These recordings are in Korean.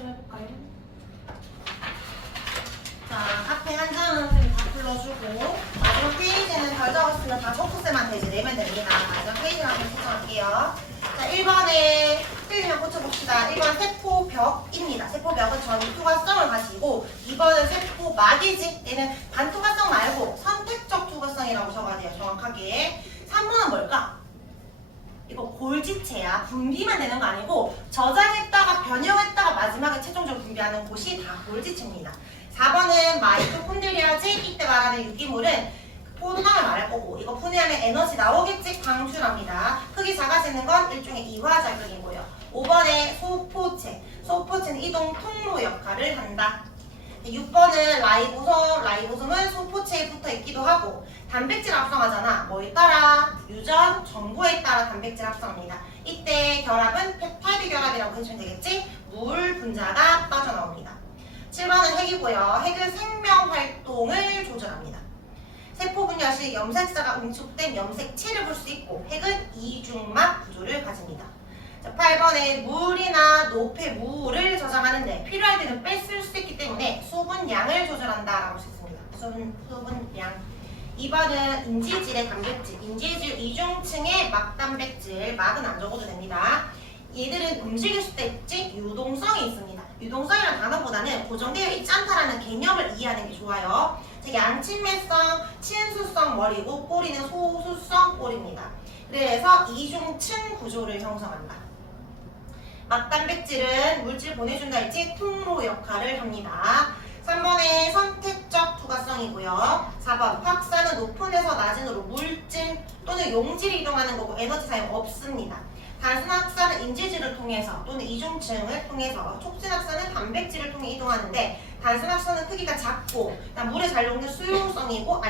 좀 해볼까요? 자, 앞에 한 장은 선생님 다 불러주고 마지막 페이지는 덜 적었으면 다 척수세만 대지 내면 됩니다. 마지막 페이지 한번 고쳐볼게요. 자, 1번에 페이지만 고쳐봅시다. 1번 세포벽입니다. 세포벽은 전투과성을 가지고 2번은 세포막이지. 얘는 반투과성 말고 선택적 투과성이라고 적어야 돼요. 정확하게. 3번은 뭘까? 이거 골지체야. 분비만 되는 거 아니고 저장했다가 변형했다가 마지막에 최종적으로 분비하는 곳이 다 골지체입니다. 4번은 마이토콘드리아지. 이때 말하는 유기물은 포도당을 말할 거고 이거 분해하면 에너지 나오겠지? 방출합니다. 크기 작아지는 건 일종의 이화작용이고요. 5번에 소포체. 소포체는 이동 통로 역할을 한다. 6번은 라이보솜. 라이보솜은 소포체에 붙어 있기도 하고 단백질 합성하잖아. 뭐에 따라? 유전, 전구에 따라 단백질 합성합니다. 이때 결합은 펩타이드 결합이라고 해주면 되겠지? 물 분자가 빠져나옵니다. 7번은 핵이고요. 핵은 생명 활동을 조절합니다. 세포 분열 시 염색자가 응축된 염색체를 볼 수 있고 핵은 이중막 구조를 가집니다. 자, 8번에 물이나 노폐물을 저장하는데 필요할 때는 뺐을 수 있기 때문에 수분량을 조절한다라고 할 수 있습니다. 수분량. 2번은 인지질의 단백질. 인지질 이중층의 막단백질. 막은 안 적어도 됩니다. 얘들은 움직일 수 있지 유동성이 있습니다. 유동성이라는 단어보다는 고정되어 있지 않다라는 개념을 이해하는 게 좋아요. 양친매성, 친수성 머리고 꼬리는 소수성 꼬리입니다. 그래서 이중층 구조를 형성한다. 막단백질은 물질 보내준다 했지 통로 역할을 합니다. 3번에 선택적 투과성이고요. 4번 확산은 높은 에서 낮은 으로 물질 또는 용질이 이동하는 거고 에너지 사용 없습니다. 단순 확산은 인지질을 통해서 또는 이중층을 통해서 촉진 확산은 단백질을 통해 이동하는데 단순 확산은 크기가 작고 물에 잘 녹는 수용성이고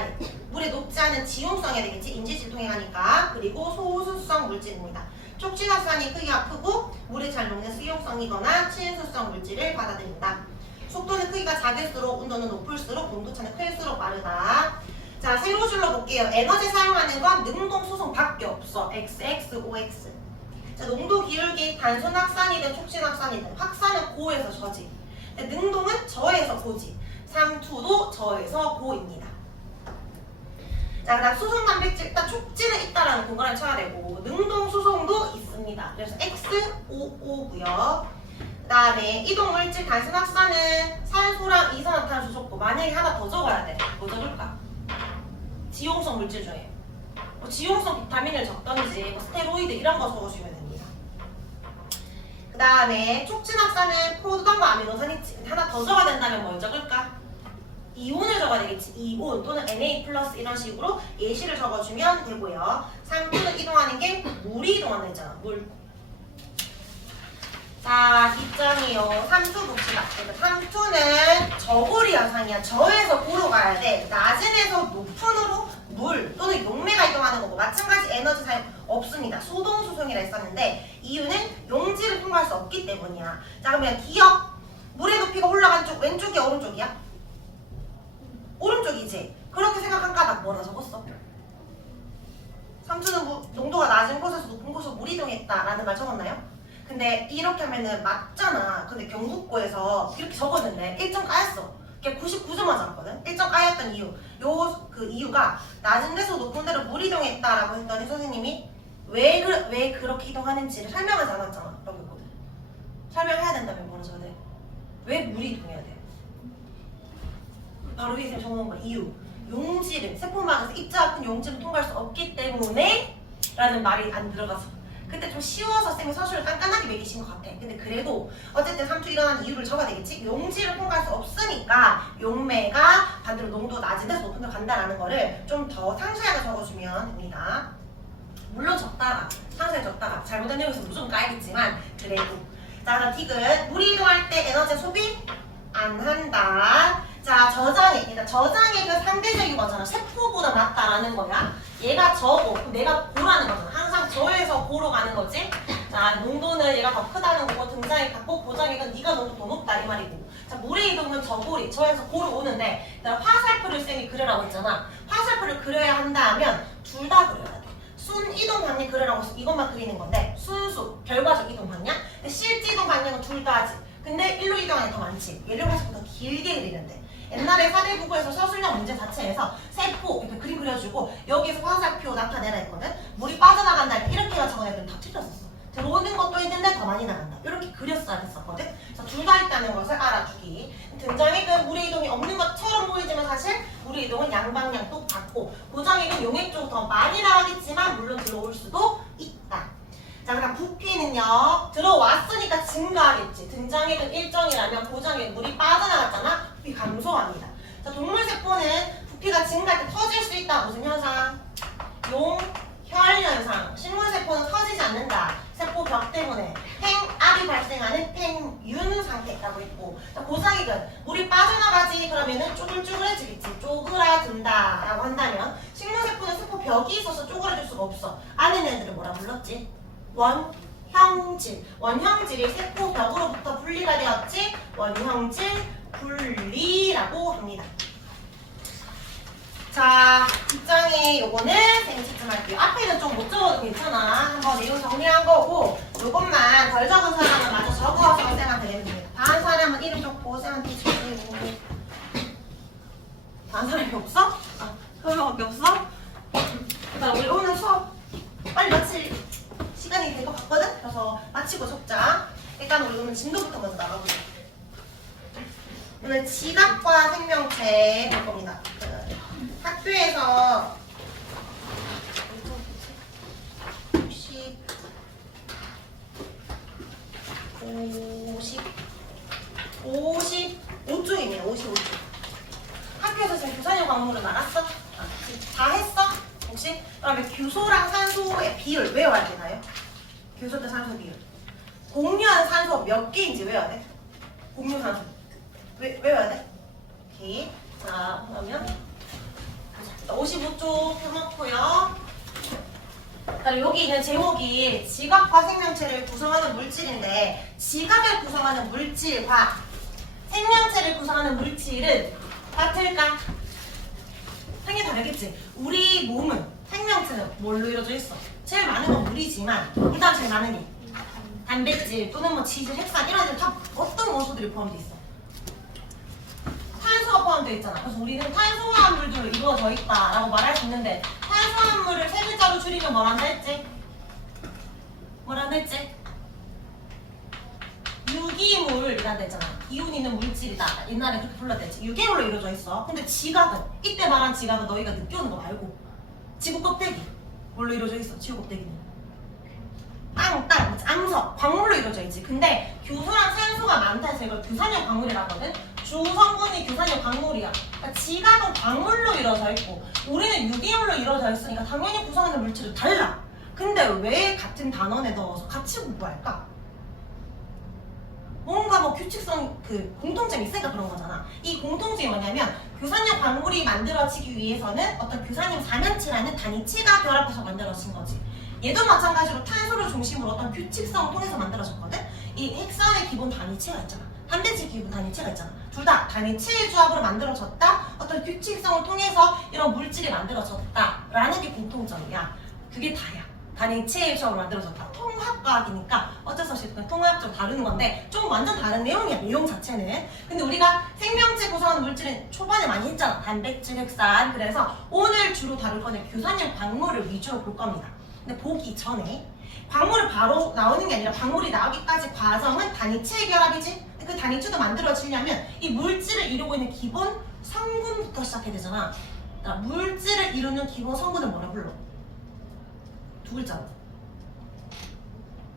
물에 녹지 않은 지용성이 되겠지. 인지질 통해 가니까. 그리고 소수성 물질입니다. 촉진 확산이 크기가 크고 물에 잘 녹는 수용성이거나 친수성 물질을 받아들인다. 속도는 크기가 작을수록 온도는 높을수록 농도차는 클수록 빠르다. 자, 세로 줄로 볼게요. 에너지 사용하는 건 능동 수송밖에 없어. XX, OX. 자, 농도 기울기 단순 확산이든 촉진 확산이든 확산은 고에서 저지. 능동은 저에서 고지. 상투도 저에서 고입니다. 자, 그다음 수송 단백질 일단 촉진은 있다라는 공간을 쳐야 되고 능동 수송도 있습니다. 그래서 XOO고요. 그다음에 이동 물질 단순 확산은 산소랑 이산화탄소 적고 만약에 하나 더 적어야 돼. 뭐 적을까? 지용성 물질 중에 지용성 비타민을 적던지 스테로이드 이런 거 적어주면 됩니다. 그 다음에 촉진 확산은 포도당과 아미노산 있지. 하나 더 적어야 된다면 뭘 적을까? 이온을 적어야 되겠지. 이온 또는 Na+ 이런 식으로 예시를 적어주면 되고요. 상투는 이동하는 게 물이 이동하는 거잖아. 물. 자, 뒷장이요. 삼투 봅시다. 삼투는 저고리 현상이야. 저에서 고로 가야 돼. 낮은 에서 높은으로 물 또는 용매가 이동하는 거고 마찬가지 에너지 사용 없습니다. 수동수송이라 했었는데 이유는 용질을 통과할 수 없기 때문이야. 자, 그러면 기억. 물의 높이가 올라간 쪽 왼쪽이야 오른쪽이야? 오른쪽이지? 그렇게 생각한 까닭 뭐라 적었어? 삼투는 농도가 낮은 곳에서 높은 곳으로 물 이동했다라는 말 적었나요? 근데 이렇게 하면은 맞잖아. 근데 경북고에서 이렇게 적었는데 1점 까였어. 걔 99점 맞았거든. 1점 까였던 이유. 그 이유가 낮은 데서 높은 데로 물 이동했다라고 했더니 선생님이 왜 그렇게 이동하는지를 설명하지 않았잖아. 라고 했거든. 설명해야 된다면 뭐라 적어야 돼? 왜 물이 이동해야 돼? 바로 위에 쌤이 적어놓은 거야. 이유. 용질은 세포막에서 입자가 큰 용질을 통과할 수 없기 때문에 라는 말이 안 들어가서 그때 좀 쉬워서 쌤이 서술을 깐깐하게 매기신 것 같아. 근데 그래도 어쨌든 삼투 일어나는 이유를 적어야 되겠지? 용질을 통과할 수 없으니까 용매가 반대로 농도가 낮은 데서 높은 데로 간다라는 거를 좀 더 상세하게 적어주면 됩니다. 물론 적다가 상세히 적다가 잘못된 내용에서 무조건 까야겠지만 그래도. 자, 그럼 디귿. 물이 이동할 때 에너지 소비 안 한다. 자, 저장액. 일단 저장액은 상대적 이유가잖아. 세포보다 낫다라는 거야. 얘가 저고 내가 고라는 거잖아. 항상 저에서 고로 가는 거지. 자, 농도는 얘가 더 크다는 거고 등장액 같고 고장액은 네가 농도 더 높다 이 말이고. 자, 물의 이동은 저고리 저에서 고로 오는데 내가 화살표를 쌤이 그려라고 했잖아. 화살표를 그려야 한다 하면 둘 다 그려야 돼. 순 이동 방향 그리라고 해서 이것만 그리는 건데 순수 결과적 이동 방향. 근데 실제 이동 방향은 둘 다지. 근데 일로 이동하는 게 더 많지. 얘를 가지고 더 길게 그리는데. 옛날에 사대부고에서 서술형 문제 자체에서 세포 이렇게 그림 그려주고 여기서 화살표 나타내라 했거든. 물이 빠져나간다 할 때 이렇게만 적은 애들은 다 틀렸었어. 들어오는 것도 있는데 더 많이 나간다. 이렇게 그렸어야 했었거든. 그래서 둘 다 있다는 것을 알아주기. 등장액은 물의 이동이 없는 것처럼 보이지만 사실 물의 이동은 양방향 똑같고 고정액은 용액 쪽으로 더 많이 나가겠지만 물론 들어올 수도 있다. 자, 그럼 부피는요. 들어왔으니까 증가하겠지. 등장액은 일정이라면 고정액 물이 빠져나갔잖아. 부피 감소합니다. 자, 동물세포는 부피가 증가할 때 터질 수 있다. 무슨 현상? 용혈현상. 식물세포는 터지지 않는다. 세포벽 때문에 팽압이 발생하는 팽윤 상태라고 했고, 고정액은 물이 빠져나가지 그러면은 쪼글쪼글해지겠지. 쪼그라든다 라고 한다면 식물세포는 세포벽이 있어서 쪼그라들 수가 없어. 안에 있는 애들은 뭐라 불렀지? 원형질. 원형질이 세포벽으로부터 분리가 되었지. 원형질 분리라고 합니다. 자, 뒷장에 요거는 쌤이 채점할게요. 앞에는 좀 못 적어도 괜찮아. 한번 내용 정리한 거고 요것만 덜 적은 사람은 마저 적어서 쌤한테 내면 됩니다. 다른 사람은 이름 적고 쌤한테 주세요. 다른 사람이 없어? 아, 그러면밖에 없어? 자, 우리 오늘 수업 빨리 마칠 시간이 될 것 같거든? 그래서 마치고 적자. 일단 우리 오늘 진도부터 먼저 나가보자. 오늘 지각과 생명체 볼 겁니다. 학교에서 55쪽입니다. 55쪽. 학교에서 지금 교사용 과목으로 나갔어? 지금 다 했어? 혹시? 그다음에 규소랑 산소의 비율 외워야 되나요? 규소 대 산소 비율. 공유한 산소 몇 개인지 외워야 돼? 공유 산소. 외워야 돼? 오케이. 자, 그러면 55쪽 펴놓고요. 그다음에 여기 있는 제목이 지각과 생명체를 구성하는 물질인데 지각을 구성하는 물질과 생명체를 구성하는 물질은 같을까? 당연히 다르겠지. 우리 몸은 생명체는 뭘로 이루어져 있어? 제일 많은 건 물이지만 일단 제일 많은 게 단백질 또는 뭐 지질, 핵산 이런 데는 다 어떤 원소들이 포함되어 있어? 탄소가 포함되어 있잖아. 그래서 우리는 탄소화합물들로 이루어져 있다라고 말할 수 있는데 탄소화합물을 세 글자로 줄이면 뭐란다 했지? 뭐란다 했지? 유기물이란다 했잖아. 기운 있는 물질이다. 옛날에 그렇게 불렀다 했지. 유기물로 이루어져 있어. 근데 지각은 이때 말한 지각은 너희가 느껴 오는 거 말고 지구 껍데기 뭘로 이루어져 있어? 지구 껍데기는 땅, 암석, 광물로 이루어져 있지. 근데 규소랑 산소가 많다 해서 이걸 규산형 광물이라고 하거든. 주성분이 규산형 광물이야. 그러니까 지각은 광물로 이루어져 있고 우리는 유기물로 이루어져 있으니까 당연히 구성하는 물질은 달라. 근데 왜 같은 단원에 넣어서 같이 공부할까? 뭔가 뭐 규칙성 공통점이 있으니까 그런 거잖아. 이 공통점이 뭐냐면 규산형 광물이 만들어지기 위해서는 어떤 규산형 사면체라는 단위체가 결합해서 만들어진 거지. 얘도 마찬가지로 탄소를 중심으로 어떤 규칙성을 통해서 만들어졌거든. 이 핵산의 기본 단위체가 있잖아. 단백질 기본 단위체가 있잖아. 둘 다 단위체의 조합으로 만들어졌다. 어떤 규칙성을 통해서 이런 물질이 만들어졌다라는 게 공통점이야. 그게 다야. 단위체의 조합으로 만들어졌다. 통합과학이니까 어쩔 수 없이 통합적으로 다루는 건데 좀 완전 다른 내용이야. 내용 자체는. 근데 우리가 생명체 구성하는 물질은 초반에 많이 했잖아. 단백질, 핵산. 그래서 오늘 주로 다룰 거는 규산형 광물을 위주로 볼 겁니다. 근데 보기 전에 광물이 바로 나오는 게 아니라 광물이 나오기까지 과정은 단위체의 결합이지. 그 단위체도 만들어지려면 이 물질을 이루고 있는 기본 성분부터 시작해야 되잖아. 그러니까 물질을 이루는 기본 성분을 뭐라 불러? 두 글자로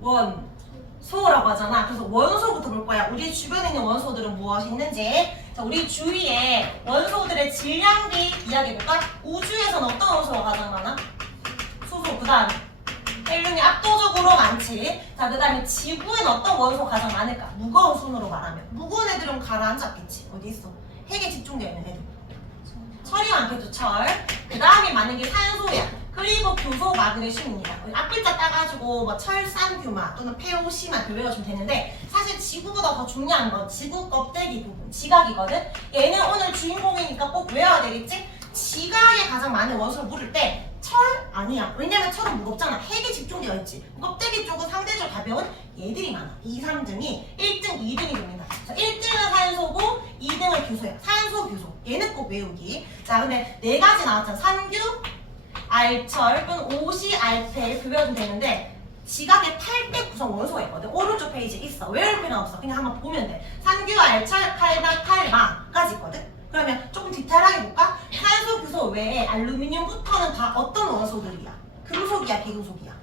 원소라고 하잖아. 그래서 원소부터 볼 거야. 우리 주변에 있는 원소들은 무엇이 있는지. 자, 우리 주위에 원소들의 질량비 이야기해볼까? 우주에서는 어떤 원소가 가장 많아? 수소. 그 다음 헬륨이 압도적으로 많지. 자, 그 다음에 지구엔 어떤 원소가 가장 많을까? 무거운 순으로 말하면 무거운 애들은 가라앉았겠지. 어디 있어? 핵에 집중되어 있는 애들. 철이 많겠죠. 철. 그 다음에 많은 게 산소야. 그리고 교소, 마그네슘입니다. 앞글자 따가지고 뭐 철산 규마 또는 페오시마 이렇게 외워주면 되는데 사실 지구보다 더 중요한 건 지구 껍데기 부분, 지각이거든. 얘는 오늘 주인공이니까 꼭 외워야 되겠지? 지각에 가장 많은 원소를 물을 때 철? 아니야. 왜냐면 철은 무겁잖아. 핵이 집중되어 있지. 껍데기 쪽은 상대적으로 가벼운 얘들이 많아. 2, 3등이 1등, 2등이 됩니다. 자, 1등은 산소고 2등은 규소야. 산소, 규소. 얘는 꼭 외우기. 자, 근데 네 가지 나왔잖아. 산규, 알철 또는 오시, 알펠 그려주면 되는데 지각의 8대 구성 원소가 있거든. 오른쪽 페이지에 있어. 외울 필요는 없어. 그냥 한번 보면 돼. 산규, 알철, 칼륨, 칼마까지 있거든. 그러면 조금 디테일하게 볼까? 산소, 규소 외에 알루미늄부터는 다 어떤 원소들이야? 금속이야, 비금속이야?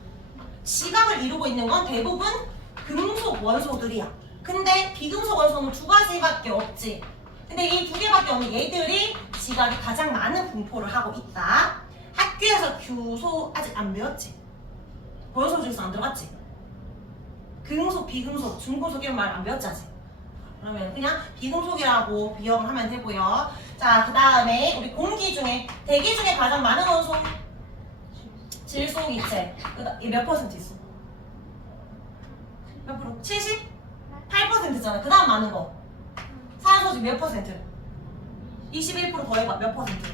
지각을 이루고 있는 건 대부분 금속 원소들이야. 근데 비금속 원소는 두 가지밖에 없지. 근데 이 두 개밖에 없는 얘들이 지각이 가장 많은 분포를 하고 있다. 학교에서 규소 아직 안 배웠지? 원소 중에서 안 들어갔지? 금속, 비금속, 중금속 이런 말 안 배웠지 아직? 그러면 그냥 비금속이라고 비용하면 되고요. 자, 그 다음에 우리 공기 중에 대기 중에 가장 많은 원소 질소, 기체. 몇 퍼센트 있어? 몇 프로? 78%잖아. 그 다음 많은 거 산소 지금 몇 퍼센트? 21% 더해봐. 몇 퍼센트?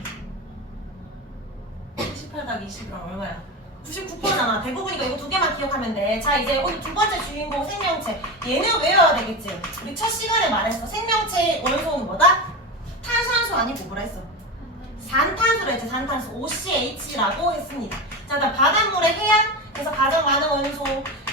78 더하기 21은 얼마야? 99%잖아. 대부분이니까 이거 두 개만 기억하면 돼. 자, 이제 오늘 두 번째 주인공 생명체. 얘는 외워야 되겠지. 우리 첫 시간에 말했어. 생명체의 원소는 뭐다? 탄산수 아니고 뭐라 했어? 산탄수로 했지. 산탄수. OCH라고 했습니다. 자, 그다음 바닷물의 해양에서 가장 많은 원소.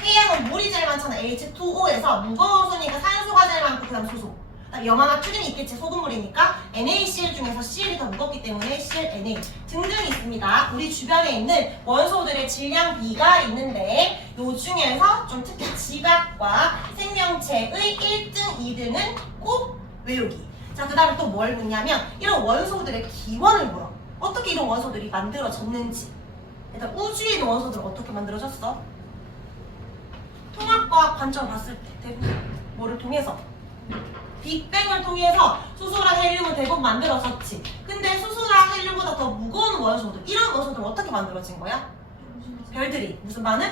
해양은 물이 제일 많잖아. H2O에서 무거운 원소니까 산소가 제일 많고 그 다음 수소. 염화나 퓨린이 있겠지. 소금물이니까 NaCl 중에서 Cl이 더 무겁기 때문에 Cl, Na 등등이 있습니다. 우리 주변에 있는 원소들의 질량비가 있는데 요 중에서 좀 특히 지각과 생명체의 1등, 2등은 꼭 외우기. 자, 그 다음에 또 뭘 묻냐면 이런 원소들의 기원을 물어. 어떻게 이런 원소들이 만들어졌는지. 일단 우주에 있는 원소들은 어떻게 만들어졌어? 통합과학 관점 봤을 때 대부분 뭐를 통해서? 빅뱅을 통해서 수소랑 헬륨은 대부분 만들어졌지. 근데 수소랑 헬륨보다 더 무거운 원소들, 이런 원소들은 어떻게 만들어진 거야? 별들이 무슨 반응?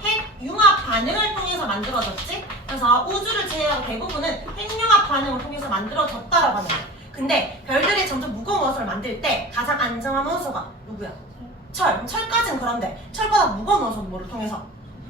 핵융합 반응을 통해서 만들어졌지. 그래서 우주를 제외하고 대부분은 핵융합 반응을 통해서 만들어졌다라고 하는 거야. 근데 별들이 점점 무거운 원소를 만들 때 가장 안정한 원소가 누구야? 철. 철까지는 그런데 철보다 무거운 원소는 뭐를 통해서?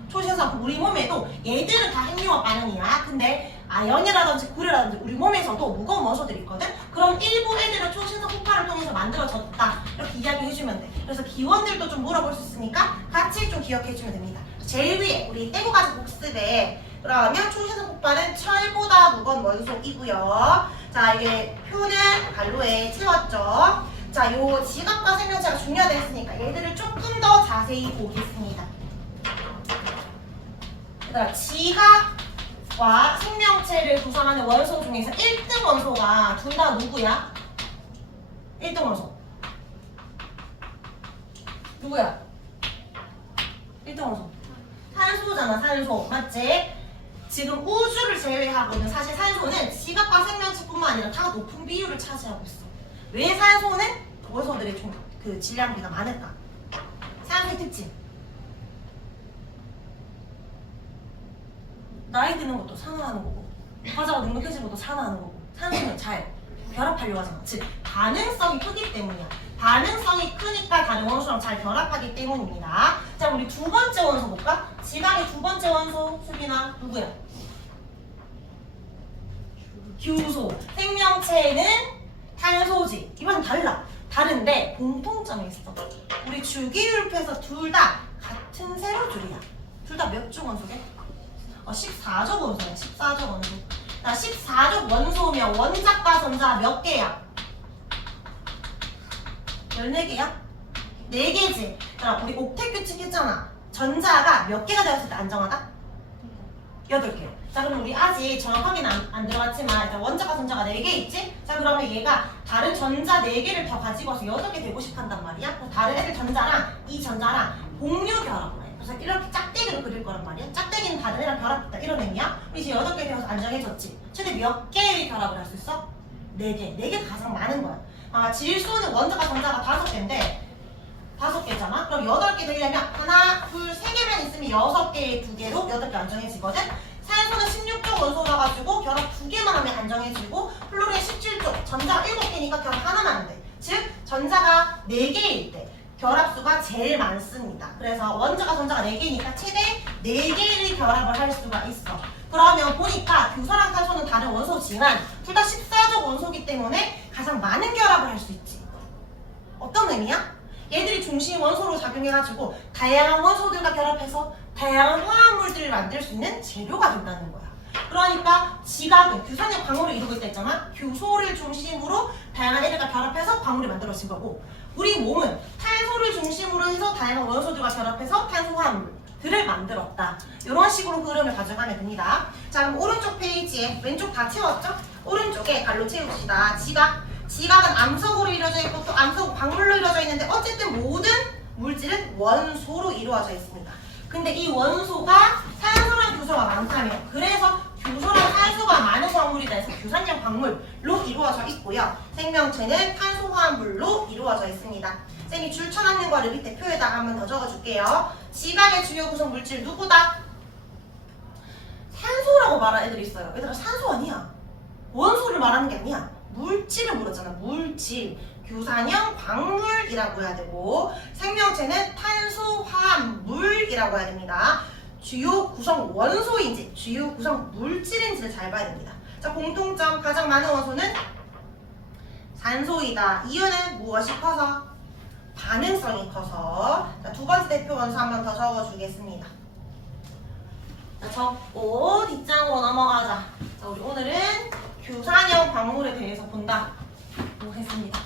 초신성. 우리 몸에도 얘들은 다 핵융합 반응이야. 근데 아연이라든지 구리라든지 우리 몸에서도 무거운 원소들이 있거든? 그럼 일부 애들은 초신성 폭발을 통해서 만들어졌다. 이렇게 이야기해주면 돼. 그래서 기원들도 좀 물어볼 수 있으니까 같이 좀 기억해주면 됩니다. 제일 위에 우리 떼고가지 복습에 그러면 초신성 폭발은 철보다 무거운 원소이고요. 자, 이게 표는 갈로에 채웠죠. 자, 요 지각과 생명체가 중요하다 했으니까 얘들을 조금 더 자세히 보겠습니다. 그러니까 지각과 생명체를 구성하는 원소 중에서 1등 원소가 둘 다 누구야? 1등 원소 누구야? 1등 원소 산소잖아. 산소 맞지? 지금 우주를 제외하고는 사실 산소는 지각과 생명체뿐만 아니라 다 높은 비율을 차지하고 있어. 왜 산소는 원소들의 그 질량비가 많을까? 산소의 특징 나이 드는 것도 산화하는 거고 화자가 눅눅해지는 것도 산화하는 거고 산소는 잘 결합하려고 하잖아. 즉 반응성이 크기 때문이야. 반응성이 크니까 다른 원소랑 잘 결합하기 때문입니다. 자, 우리 두 번째 원소 볼까? 지각의 두 번째 원소 수빈아 누구야? 규소. 생명체는 탄소지. 이번엔 달라. 다른데 공통점이 있어. 우리 주기율표에서 둘 다 같은 세로줄이야. 둘 다 몇 조 원소게? 14족 원소야. 14족 원소. 나 14족 원소면 원자과 전자 몇 개야? 14개야? 4개지. 자, 우리 옥텟 규칙 했잖아. 전자가 몇 개가 되었을 때 안정하다? 8개. 자, 그럼 우리 아직 정확하게는 안 들어갔지만 일단 원자과 전자가 4개 있지? 자, 그러면 얘가 다른 전자 4개를 더 가지고 와서 8개 되고 싶한단 말이야. 다른 애들 전자랑 이 전자랑 공유 결합을 해. 그래서 이렇게 짝대기로 그릴 거란 말이야. 짝대기는 다른 애랑 결합했다 이런 의미야. 이제 8개 되어서 안정해졌지. 최대 몇 개의 결합을 할 수 있어? 4개. 4개 가장 많은 거야. 질소는 원자과 전자가 5개인데 5개잖아? 그럼 8개 되려면 하나, 둘, 3개만 있으면 6개의 2개로 8개 안정해지거든? 산소는 16족 원소라 가지고 결합 2개만 하면 안정해지고 플로리는 17족, 전자가 7개니까 결합 하나만 하면 돼. 즉 전자가 4개일 때 결합수가 제일 많습니다. 그래서 원자가 전자가 4개니까 최대 4개를 결합을 할 수가 있어. 그러면 보니까 교소랑 탄소는 다른 원소지만 둘 다 14족 원소기 때문에 가장 많은 결합을 할 수 있지. 어떤 의미야? 얘들이 중심 원소로 작용해가지고 다양한 원소들과 결합해서 다양한 화합물들을 만들 수 있는 재료가 된다는 거야. 그러니까 지각은 규산형 광물을 이루고 있다 했잖아. 교소를 중심으로 다양한 애들과 결합해서 광물이 만들어진 거고, 우리 몸은 탄소를 중심으로 해서 다양한 원소들과 결합해서 탄소 화합물들을 만들었다. 이런 식으로 흐름을 가져가면 됩니다. 자, 그럼 오른쪽 페이지에 왼쪽 다 채웠죠? 오른쪽에 갈로 채웁시다. 지각은 암석으로 이루어져 있고 또 암석 광물로 이루어져 있는데 어쨌든 모든 물질은 원소로 이루어져 있습니다. 근데 이 원소가 산소랑 교소가 많다면, 그래서 교소랑 산소가 많은 광물이다 해서 규산형 광물로 이루어져 있고요. 생명체는 탄소화합물로 이루어져 있습니다. 쌤이 줄 쳐놨는 거를 밑에 표에다가 한 번 더 적어줄게요. 지각의 주요 구성 물질 누구다? 산소라고 말하는 애들이 있어요. 얘들아, 산소 아니야. 원소를 말하는 게 아니야. 물질을 물었잖아. 물질. 규산형 광물이라고 해야 되고, 생명체는 탄소화합물이라고 해야 됩니다. 주요 구성 원소인지 주요 구성 물질인지를 잘 봐야 됩니다. 자, 공통점 가장 많은 원소는 산소이다. 이유는 무엇이 커서? 반응성이 커서. 자, 두 번째 대표 원소 한 번 더 적어주겠습니다. 자, 적고 뒷장으로 넘어가자. 자, 우리 오늘은 규산형 광물에 대해서 본다 보겠습니다.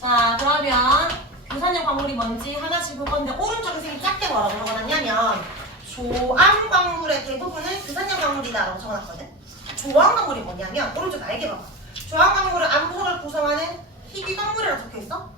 자, 그러면 규산형 광물이 뭔지 하나씩 볼 건데, 오른쪽에 선생님이 작게 뭐라고 적어놨냐면 조암 광물의 대부분은 규산형 광물이다 라고 적어놨거든. 조암 광물이 뭐냐면 오른쪽 날개 봐봐. 조암 광물은 암석을 구성하는 희귀 광물이라고 적혀있어.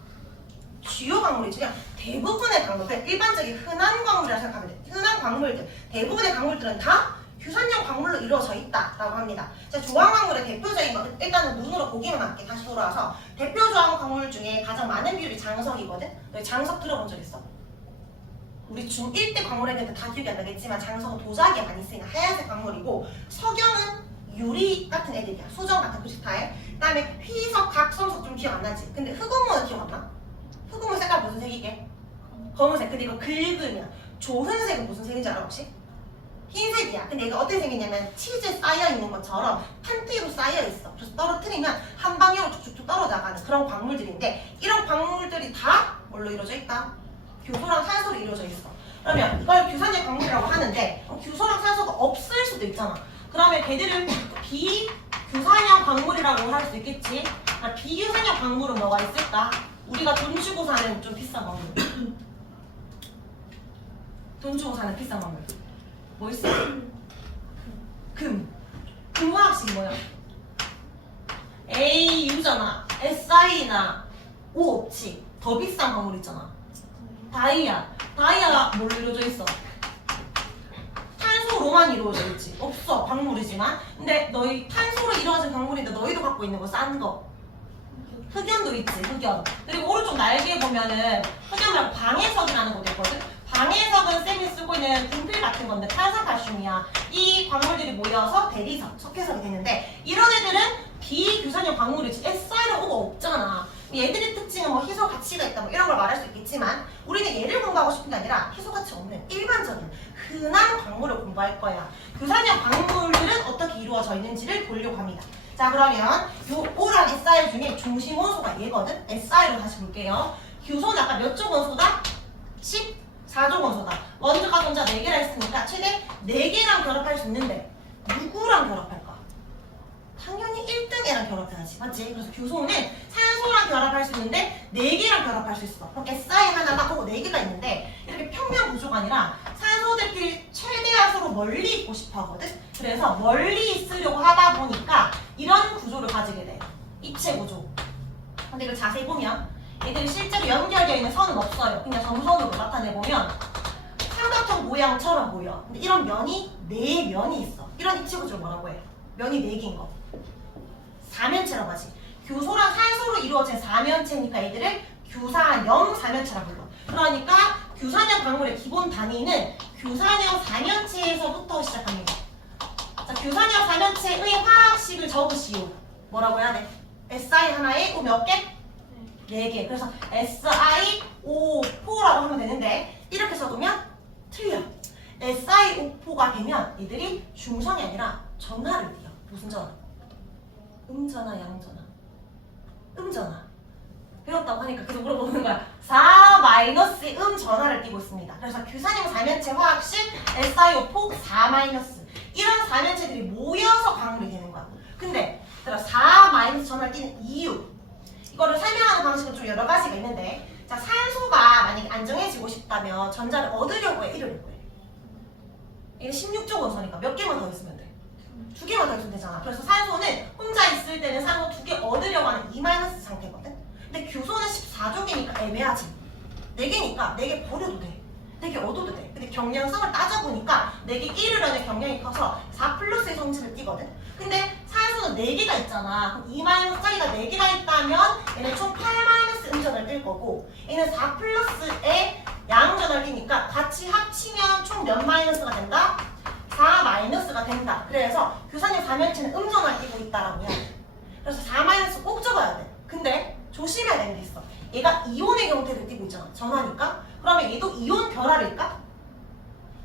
주요 광물이지. 그냥 대부분의 광물들, 일반적인 흔한 광물이라고 생각하면 돼. 흔한 광물들, 대부분의 광물들은 다 규산형 광물로 이루어져 있다라고 합니다. 자, 조암 광물의 대표적인 것, 일단은 눈으로 보기만 할게. 다시 돌아와서 대표 조암 광물 중에 가장 많은 비율이 장석이거든. 너희 장석 들어본 적 있어? 우리 중1 때 광물 했는데 다 기억이 안 나겠지만 장석은 도자기에 많이 쓰이는 하얀색 광물이고, 석영은 유리 같은 애들이야. 수정 같은 그 스타일. 그 다음에 휘석, 각성석 좀 기억 안 나지? 근데 흑음모는 기억 안 나? 흑음모 색깔 무슨 색이게? 검은색. 근데 이거 긁으면 조흔색은 무슨 색인지 알아 혹시? 흰색이야. 근데 얘가 어떻게 생겼냐면 치즈에 쌓여있는 것처럼 판티로 쌓여있어. 그래서 떨어뜨리면 한 방향으로 쭉쭉쭉 떨어져가는 그런 광물들인데, 이런 광물들이 다 뭘로 이루어져 있다? 교소랑 산소로 이루어져 있어. 그러면 이걸 규산형 광물이라고 하는데, 규소랑 산소가 없을 수도 있잖아. 그러면 걔들을 비규산형 광물이라고 할 수 있겠지. 비규산형 광물은 뭐가 있을까? 우리가 돈 주고 사는 좀 비싼 광물. 돈 주고 사는 비싼 광물 뭐 있어? 금. 금화학식 뭐야? AU잖아. SI나 O 없지. 더 비싼 광물 있잖아. 다이아. 다이아가 뭘로 이루어져 있어? 탄소로만 이루어져 있지. 없어. 광물이지만. 근데 너희 탄소로 이루어진 광물인데 너희도 갖고 있는 거 싼 거. 흑연도 있지. 흑연. 그리고 오른쪽 날개에 보면은 흑연 말고 방해석이라는 것도 있거든. 방해석은 쌤이 쓰고 있는 분필 같은 건데 탄산칼슘이야. 이 광물들이 모여서 대리석, 석회석이 되는데, 이런 애들은 비규산형 광물이지. SI랑 O가 없잖아. 얘들의 특징은 뭐 희소 가치가 있다 뭐 이런 걸 말할 수 있겠지만, 우리는 얘를 공부하고 싶은 게 아니라 희소 가치 없는 일반적인 흔한 광물을 공부할 거야. 규산형 광물들은 어떻게 이루어져 있는지를 보려고 합니다. 자, 그러면 요 O랑 SI 중에 중심 원소가 얘거든. SI로 다시 볼게요. 규소는 아까 몇 종 원소다? 14종 원소다. 원자가 전자 4개라 했으니까 최대 4개랑 결합할 수 있는데 누구랑 결합할까? 당연히 1등이랑 결합해야지. 맞지? 그래서 규소는 산소랑 결합할 수 있는데 4개랑 결합할 수 있어. 그럼 SI 하나가 하고 4개가 있는데, 이렇게 평면 구조가 아니라 산소들끼리 최대한으로 멀리 있고 싶어 하거든? 그래서 멀리 있으려고 하다 보니까 이런 구조를 가지게 돼. 입체 구조. 근데 이걸 자세히 보면 얘들이 실제로 연결되어 있는 선은 없어요. 그냥 점선으로 나타내보면 삼각형 모양처럼 보여. 근데 이런 면이 4면이 있어. 이런 입체 구조를 뭐라고 해요? 면이 4개인 거. 사면체라고 하지. 교소랑 산소로 이루어진 사면체니까 얘들을 규산형 사면체라고 불러. 그러니까 규산형 광물의 기본 단위는 규산형 사면체에서부터 시작합니다. 자, 규산형 사면체의 화학식을 적으시오. 뭐라고 해야 돼? SI 하나에 O 몇 개? 4개. 그래서 SiO4라고 하면 되는데 이렇게 적으면 틀려. SiO4가 되면 얘들이 중성이 아니라 전하를 띄어. 무슨 전하? 음전하, 양전하? 음전하. 배웠다고 하니까 계속 물어보는 거야. 4- 음전하를 띄고 있습니다. 그래서 규산염 4면체 화학식 SiO4 4- 이런 4면체들이 모여서 광물이 되는 거야. 근데 4- 전하를 띄는 이유, 이거를 설명하는 방식은 좀 여러 가지가 있는데, 자, 산소가 만약에 안정해지고 싶다면 전자를 얻으려고 해, 이러려고 해. 이게 16조 원소니까 몇 개만 더 있으면 돼. 2개만 더 있으면 되잖아. 그래서 산소는 혼자 있을 때는 산소 2개 얻으려고 하는 E- 상태거든. 근데 규소는 14족이니까 애매하지. 4개니까 4개 버려도 돼. 4개 얻어도 돼. 근데 경량성을 따져보니까 4개 1이라는 경량이 커서 4+의 성질을 띠거든. 근데 산소는 4개가 있잖아. 그럼 E- 짜리가 4개가 있다면 얘는 총 8- 음전을 뜰 거고, 얘는 4+의 양전을 띠니까 같이 합치면 총 몇 마이너스가 된다? 4- 된다. 그래서 규산염 4면체는 음전을 띠고 있다라고 해야 돼. 그래서 4- 꼭 적어야 돼. 근데 조심해야 되는 게 있어. 얘가 이온의 형태를 띠고 있잖아. 전하니까. 그러면 얘도 이온 결합일까?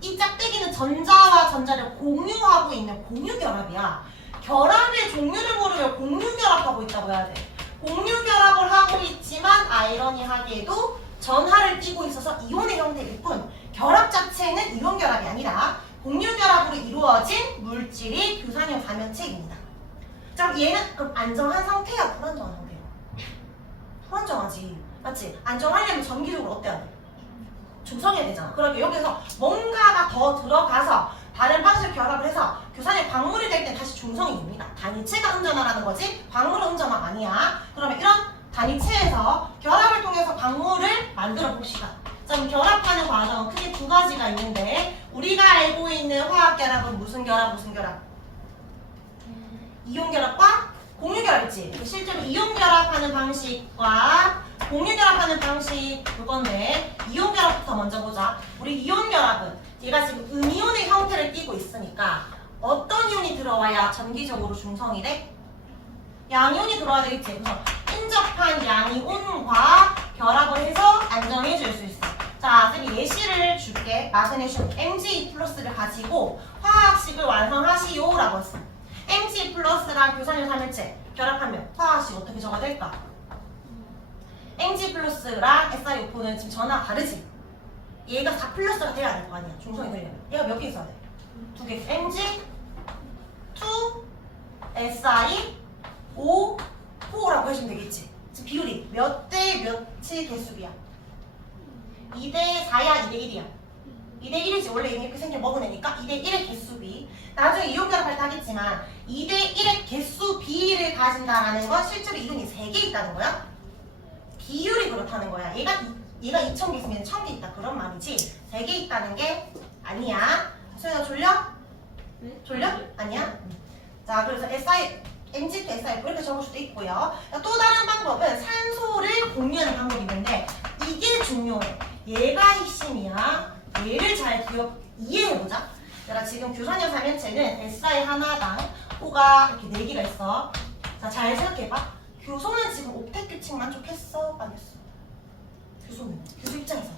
이 짝대기는 전자와 전자를 공유하고 있는 공유결합이야. 결합의 종류를 모르면 공유결합하고 있다고 해야 돼. 공유결합을 하고 있지만 아이러니하게도 전하를 띠고 있어서 이온의 형태일 뿐, 결합 자체는 이온결합이 아니라 공유결합으로 이루어진 물질이 규산염 4면체입니다. 자, 그럼 얘는 그럼 안정한 상태야, 불안정한 상태야? 불안정하지. 맞지? 안정하려면 전기적으로 어때야 돼? 중성해야 되잖아. 그러니까 여기서 뭔가가 더 들어가서 다른 방식으로 결합을 해서 규산염 광물이 될 때 다시 중성이 됩니다. 단위체가 음전하라는 거지 광물은 음전화 아니야. 그러면 이런 단위체에서 결합을 통해서 광물을 만들어 봅시다. 자, 그럼 결합하는 과정은 크게 2가지가 있는데, 우리가 알고 있는 화학 결합은 무슨 결합, 무슨 결합? 이온 결합과 공유 결합이지. 실제로 이온 결합하는 방식과 공유 결합하는 방식 그건데, 이온 결합부터 먼저 보자. 우리 이온 결합은 얘가 지금 음이온의 형태를 띠고 있으니까 어떤 이온이 들어와야 전기적으로 중성이 돼? 양이온이 들어와야 되겠지. 그래서 인접한 양이온과 결합을 해서 안정해 줄 수 있어. 자, 쌤이 예시를 줄게. 마그네슘 Mg2+를 가지고 화학식을 완성하시오 라고 했어. Mg+랑 규산염 3면체 결합하면 화학식 어떻게 적어야 될까? Mg+랑 SiO4는 지금 전화가 다르지? 얘가 4+가 돼야 될 거 아니야, 중성이 되려면. 얘가 몇 개 있어야 돼? 2개. Mg, 2, SiO, 4라고 해주면 되겠지? 지금 비율이 몇 대 몇의 개수비야? 2대 4야, 2대 1이야? 2대 1이지. 원래 이렇게 생겨 먹은 애니까 2대 1의 개수비. 나중에 이온 결합할 때 하겠지만 2대 1의 개수비를 가진다라는 건 실제로 이온이 3개 있다는 거야. 비율이 그렇다는 거야. 얘가 2000개 있으면 1000개 있다 그런 말이지 3개 있다는 게 아니야. 소연아 졸려? 네? 졸려? 아니야? 자, 그래서 Mg to SiO4 이렇게 적을 수도 있고요. 또 다른 방법은 산소를 공유하는 방법이 있는데, 이게 중요해. 얘가 핵심이야. 얘를 잘 이해해보자. 내가 지금 규산염 4면체는 Si 하나당 O가 이렇게 4개가 있어. 자, 잘 생각해봐. 규소는 지금 옥텟 규칙 만족했어? 안 했어? 규소는 규소 입장에서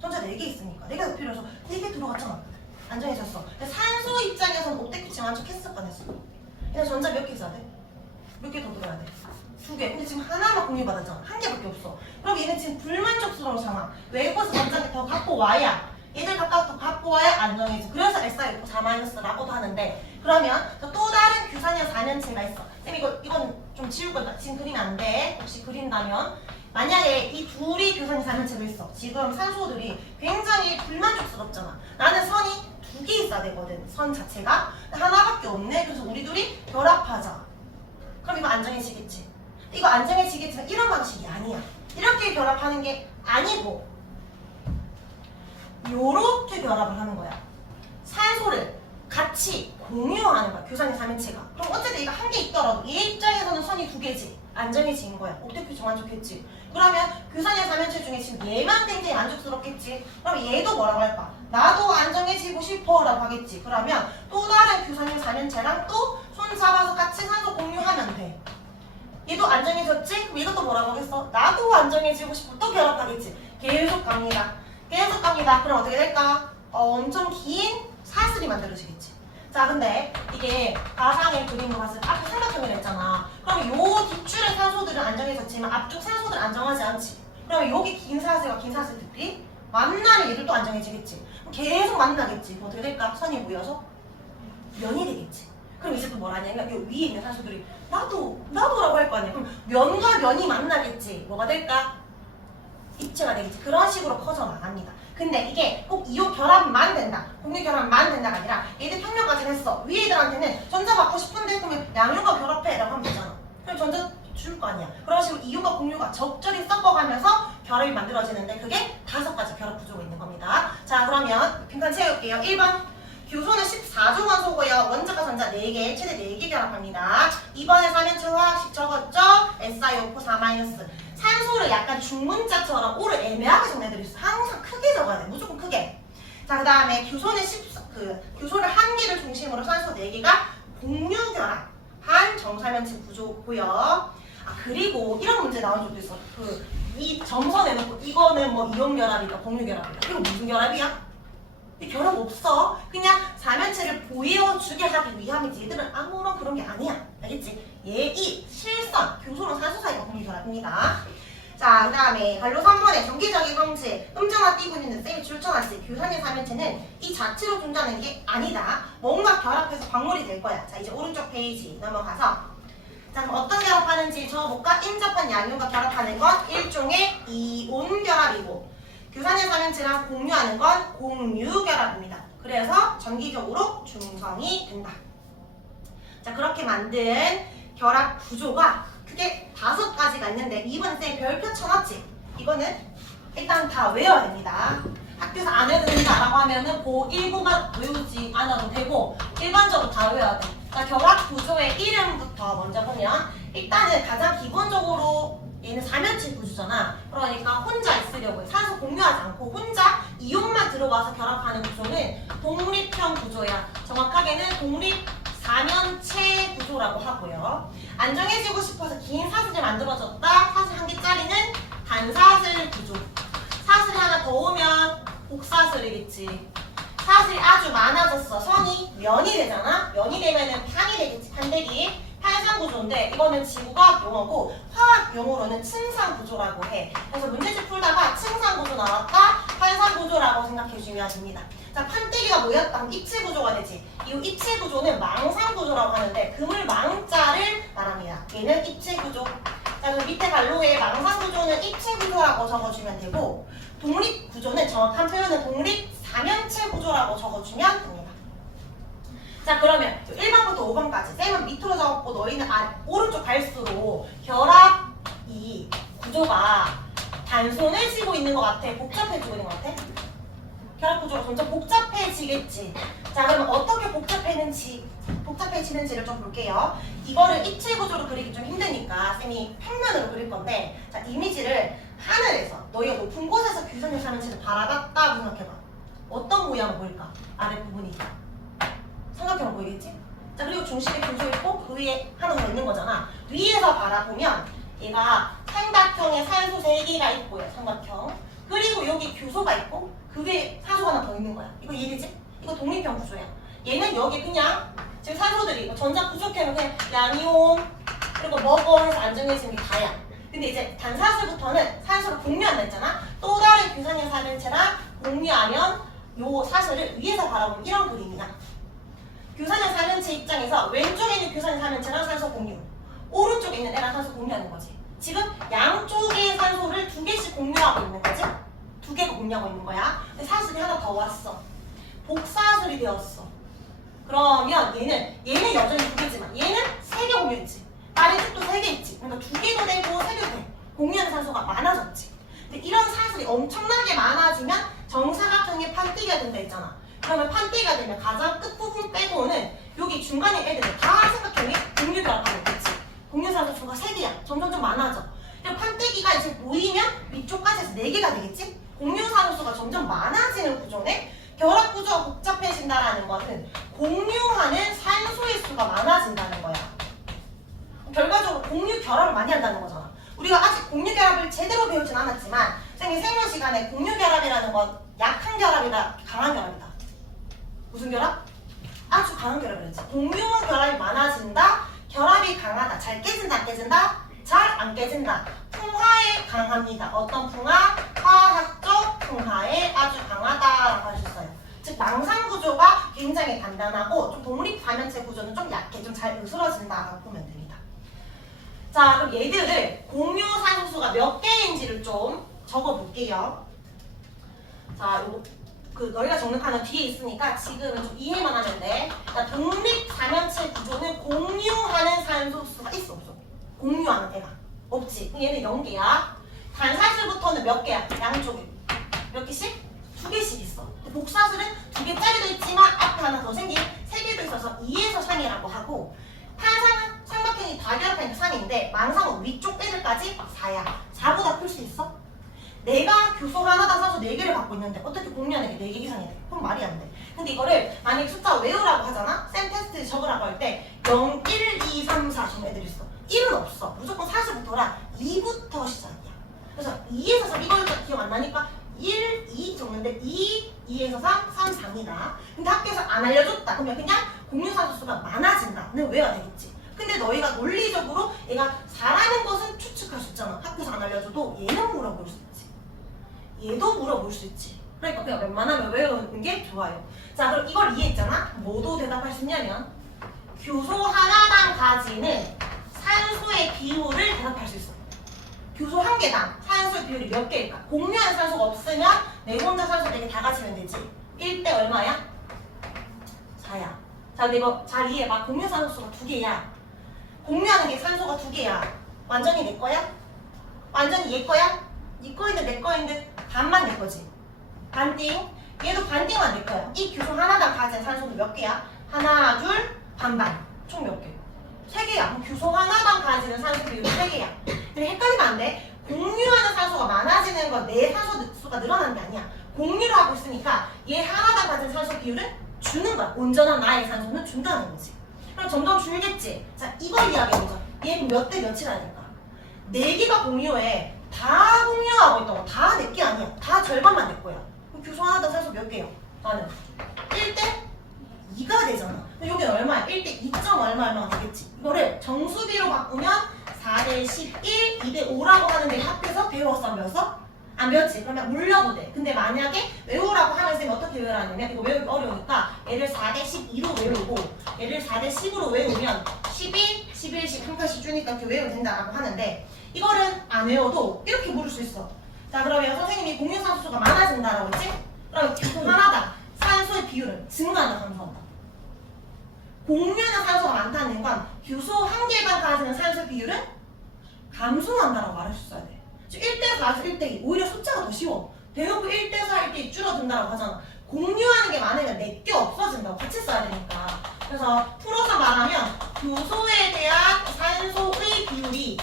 전자 4개 있으니까 4개가 더 필요해서 4개 들어갔잖아. 안정해졌어. 근데 산소 입장에서는 옥텟 규칙 만족했어? 안 했어? 얘는 전자 몇 개 있어야 돼? 몇 개 더 들어야 돼? 2개. 근데 지금 하나만 공유받았잖아. 1개밖에 없어. 그럼 얘는 지금 불만족스러운 상황. 외부에서 전자를 더 갖고 와야, 얘들 각각 더 갖고 와야 안정해져. 그래서 SiO4 4-라고도 하는데, 그러면 또 다른 규산염 4면체가 있어. 쌤 이건 좀 지울 거니까 지금 그리면 안 돼. 혹시 그린다면, 만약에 이 둘이 규산염 4면체가 있어. 지금 산소들이 굉장히 불만족스럽잖아. 나는 선이 2개 있어야 되거든. 선 자체가 하나밖에 없네. 그래서 우리 둘이 결합하자. 그럼 이거 안정해지겠지. 이거 안정해지겠지만 이런 방식이 아니야. 이렇게 결합하는 게 아니고 요렇게 결합을 하는 거야. 산소를 같이 공유하는 거야. 규산염 4면체가. 그럼 어쨌든 얘가 1개 있더라도 얘 입장에서는 선이 2개지. 안정해진 거야. 옥텟 규칙 만족했지. 그러면 규산염 4면체 중에 지금 얘만 굉장히 만족스럽겠지. 그럼 얘도 뭐라고 할까? 나도 안정해지고 싶어 라고 하겠지. 그러면 또 다른 규산염 4면체랑 또 손 잡아서 같이 산소 공유하면 돼. 얘도 안정해졌지? 그럼 이것도 뭐라고 하겠어? 나도 안정해지고 싶고 또 결합하겠지. 계속 갑니다. 계속 갑니다. 그럼 어떻게 될까? 엄청 긴 사슬이 만들어지겠지. 자, 근데 이게 가상의 그림으로 봤을 때 앞에 삼각형이라 했잖아. 그럼 요 뒷줄의 산소들은 안정해졌지만 앞쪽 산소들은 안정하지 않지. 그럼 여기 긴 사슬과 긴 사슬들이 만나면 얘들도 안정해지겠지. 그럼 계속 만나겠지. 그럼 어떻게 될까? 선이 모여서 면이 되겠지. 그럼 이제 또 뭐라냐면 요 위에 있는 산소들이 나도라고 할 거 아니야. 그럼 면과 면이 만나겠지. 뭐가 될까? 입체가 되겠지. 그런 식으로 퍼져나갑니다. 근데 이게 꼭 이온 결합만 된다. 공유 결합만 된다가 아니라 얘들 평면까지 했어. 위에 애들한테는 전자 받고 싶은데 그러면 양이온과 결합해 라고 하면 되잖아. 그럼 전자 줄 거 아니야. 그런 식으로 이온과 공유가 적절히 섞어가면서 결합이 만들어지는데 그게 5가지 결합 구조가 있는 겁니다. 자, 그러면 빈칸 채울게요. 1번 교소는 14조 원소고요. 원자과 전자 4개, 최대 4개 결합합니다. 2번에 4면체 화학식 적었죠? SiO4 4-. 산소를 약간 중문자처럼 오를 애매하게 정해드렸어. 항상 크게 적어야 돼. 무조건 크게. 자, 그 다음에 교소는 교소를 한 개를 중심으로 산소 4개가 공유결합 한 정사면체 구조고요. 그리고 이런 문제 나온 적도 있어. 이 점선해놓고 이거는 뭐 이온결합이다, 공유결합이다. 이거 무슨 결합이야? 이 결합 없어. 그냥 사면체를 보여주게 하기 위함이지. 얘들은 아무런 그런 게 아니야. 알겠지? 예의, 실선, 교소는 산소 사이가 공유결합입니다. 자, 그 다음에 관료 3번에 정기적인 성질, 음정화 띄고 있는 쌤이 출처났지. 교산의 사면체는 이 자체로 존재하는 게 아니다. 뭔가 결합해서 광물이 될 거야. 자, 이제 오른쪽 페이지 넘어가서 자, 그럼 어떤 결합하는지 적어볼까? 인접한 양이온과 결합하는 건 일종의 이온 결합이고 교산의 사면체랑 공유하는 건 공유 결합입니다. 그래서 전기적으로 중성이 된다. 자, 그렇게 만든 결합 구조가 크게 5가지가 있는데 이번에 쌤 별표 쳐놨지? 이거는 일단 다 외워야 됩니다. 학교에서 안 해도 된다라고 하면은 그 일부만 외우지 않아도 되고 일반적으로 다 외워야 돼. 자, 결합 구조의 이름부터 먼저 보면 일단은 가장 기본적으로 얘는 사면체 구조잖아. 그러니까 혼자 있으려고 해. 산소 공유하지 않고 혼자 이온만 들어와서 결합하는 구조는 독립형 구조야. 정확하게는 독립 사면체 구조라고 하고요. 안정해지고 싶어서 긴 사슬이 만들어졌다. 사슬 한 개짜리는 단사슬 구조. 사슬이 하나 더 오면 복사슬이겠지. 사슬이 아주 많아졌어. 선이 면이 되잖아. 면이 되면은 판이 되겠지. 판대기. 탄산 구조인데 이거는 지구과학 용어고 화학 용어로는 층산 구조라고 해. 그래서 문제집 풀다가 층산 구조 나왔다. 탄산 구조라고 생각해주면 됩니다. 자, 판때기가 모였다. 입체 구조가 되지. 이 입체 구조는 망상 구조라고 하는데 그물 망자를 말합니다. 얘는 입체 구조. 자, 그럼 밑에 갈로에 망상 구조는 입체 구조라고 적어주면 되고 독립 구조는 정확한 표현은 독립 사면체 구조라고 적어주면 됩니다. 자, 그러면 1번부터 5번까지 쌤은 밑으로 적었고 너희는 오른쪽 갈수록 결합 이 구조가 단손을 쥐고 있는 것 같아? 복잡해지고 있는 것 같아? 결합 구조가 점점 복잡해지겠지. 자, 그러면 어떻게 복잡해지는지를 좀 볼게요. 이거를 입체 구조로 그리기 좀 힘드니까 쌤이 평면으로 그릴 건데 자, 이미지를 하늘에서 너희가 높은 곳에서 규선의 사면체를 바라봤다고 생각해봐. 어떤 모양을 보일까? 아랫부분이 삼각형을 보이겠지? 자, 그리고 중심에 교소 있고 그 위에 하나 더 있는 거잖아. 위에서 바라보면 얘가 삼각형에 산소 3개가 있고요. 삼각형. 그리고 여기 교소가 있고 그 위에 산소가 하나 더 있는 거야. 이거 이해되지? 이거 독립형 구조야. 얘는 여기 그냥 지금 산소들이 전자 부족하면 그냥 양이온 그리고 먹어 해서 안정해지는 게 다야. 근데 이제 단사슬부터는 산소를 공유한다 했잖아. 또 다른 규산형 사면체랑 공유하면 요 사슬을 위에서 바라보면 이런 그림이다. 규산형 사면체 입장에서 왼쪽에 있는 규산형 사면체랑 산소 공유, 오른쪽에 있는 애랑 산소 공유하는 거지. 지금 양쪽의 산소를 2개씩 공유하고 있는 거지? 2개가 공유하고 있는 거야. 근데 사슬이 하나 더 왔어. 복사슬이 되었어. 그러면 얘는 여전히 2개지만 얘는 3개 공유했지. 다른 쪽도 3개 있지. 그러니까 2개도 되고 3개도 돼. 공유하는 산소가 많아졌지. 근데 이런 사슬이 엄청나게 많아지면 정사각형의 판때기가 된다 했잖아. 그러면 판때기가 되면 가장 끝부분 빼고는 여기 중간에 애들은 다 삼각형이 공유결합하고 있겠지. 공유산소 수가 3개야. 점점 좀 많아져. 그럼 판때기가 이제 모이면 위쪽까지 해서 4개가 되겠지? 공유산소 수가 점점 많아지는 구조네? 결합 구조가 복잡해진다는 것은 공유하는 산소의 수가 많아진다는 거야. 결과적으로 공유 결합을 많이 한다는 거잖아. 우리가 아직 공유 결합을 제대로 배우진 않았지만 선생님 생명 시간에 공유 결합이라는 건 약한 결합이다, 강한 결합이다. 무슨 결합? 아주 강한 결합이랬지. 공유 결합이 많아진다, 결합이 강하다. 잘 깨진다, 안 깨진다? 잘 안 깨진다. 풍화에 강합니다. 어떤 풍화? 화학적 풍화에 아주 강하다라고 하셨어요. 즉 망상 구조가 굉장히 단단하고 좀 독립 반연체 구조는 좀 약해, 좀 잘 으스러진다라고 보면 됩니다. 자, 그럼 얘들을 공유 산소수가 몇 개인지를 좀 적어볼게요. 자, 요거 너희가 적는 칸은 뒤에 있으니까 지금은 좀 이해만 하면 돼. 그러니까 독립 반연체 구조는 공유하는 산소수가 있어, 없어? 공유하는 애가 없지. 그럼 얘는 0개야. 단사슬부터는 몇 개야? 양쪽에 몇 개씩? 2개씩 있어. 복사슬은 2개짜리도 있지만 앞에 하나 더 생긴 3개도 있어서 2에서 상이라고 하고, 탄산은 삼각형이 다 결합하니까 3인데 망상은 위쪽 애들까지 4야. 4보다 클 수 있어? 내가 교소 하나당 산소 4개를 갖고 있는데 어떻게 공유하는 게 4개 이상이 돼? 그럼 말이 안 돼. 근데 이거를 만약에 숫자 외우라고 하잖아? 쌤 테스트 적으라고 할 때 0, 1, 2, 3, 4 정도 애들이 있어. 1은 없어. 무조건 4시부터라 2부터 시작이야. 그래서 2에서 3 이걸 기억 안 나니까 1, 2 적는데 2, 2에서 3, 3, 4입니다. 근데 학교에서 안 알려줬다. 그러면 그냥 공유산소수가 많아진다는 외워야 되겠지. 근데 너희가 논리적으로 얘가 4라는 것은 추측할 수 있잖아. 학교에서 안 알려줘도 얘는 물어볼 수 있지. 얘도 물어볼 수 있지. 그러니까 그냥 웬만하면 외우는 게 좋아요. 자, 그럼 이걸 이해했잖아? 뭐도 대답할 수 있냐면 교소 하나당 가지는 산소의 비율을 대답할 수 있어. 교소 한 개당 산소의 비율이 몇 개일까? 공유하는 산소가 없으면 내 혼자 산소 4개 다 가지면 되지. 1대 얼마야? 4야. 자, 근데 이거 잘 이해해봐. 공유 산소수가 2개야. 공유하는 게 산소가 2개야. 완전히 내 거야? 완전히 얘 거야? 네 거인데 내 거인데 반만 내 거지. 반띵. 얘도 반띵만 내 거야. 이 교소 하나당 가진 산소는 몇 개야? 하나, 둘, 반반. 총 몇 개? 3개야. 그럼 교소 하나당 가지는 산소 비율이 3개야. 근데 헷갈리면 안 돼. 공유하는 산소가 많아지는 건 내 산소 수가 늘어나는 게 아니야. 공유를 하고 있으니까 얘 하나당 가진 산소 비율을 주는 거야. 온전한 나의 산소는 준다는 거지. 그럼 점점 줄겠지. 자, 이걸 이야기해보자. 얘는 몇 대 몇이 라니까? 4개가 공유해. 다 공유하고 있다고. 다 내 게 아니야. 다 절반만 내 거야. 그럼 교소 하나당 산소 몇 개요? 나는 1대 2가 되잖아. 여기는 얼마야? 1대 2점 얼마가 되겠지. 이거를 정수비로 바꾸면 4대 11, 2대 5라고 하는데 학교에서 배웠어, 안 배웠어? 안 배웠지. 그러면 물려도 돼. 근데 만약에 외우라고 하면 쌤이 어떻게 외우라냐면 이거 외우기 어려우니까 얘를 4대 12로 외우고 얘를 4대 10으로 외우면 12, 11씩 한 칸씩 주니까 이렇게 외우면 된다라고 하는데 이거를 안 외워도 이렇게 물을 수 있어. 자, 그러면 선생님이 공유산소수가 많아진다라고 했지? 그럼 교소 하나당 산소의 비율은 증가한다, 감소한다? 공유하는 산소가 많다는 건 교소 한 개당 가지는 산소 비율은 감소한다라고 말할 수 있어야 돼. 1대 4에서 1대 2. 오히려 숫자가 더 쉬워. 대놓고 1대 4, 1대 2 줄어든다라고 하잖아. 공유하는 게 많으면 내게 없어진다고 같이 써야 되니까. 그래서 풀어서 말하면 교소에 대한 산소의 비율이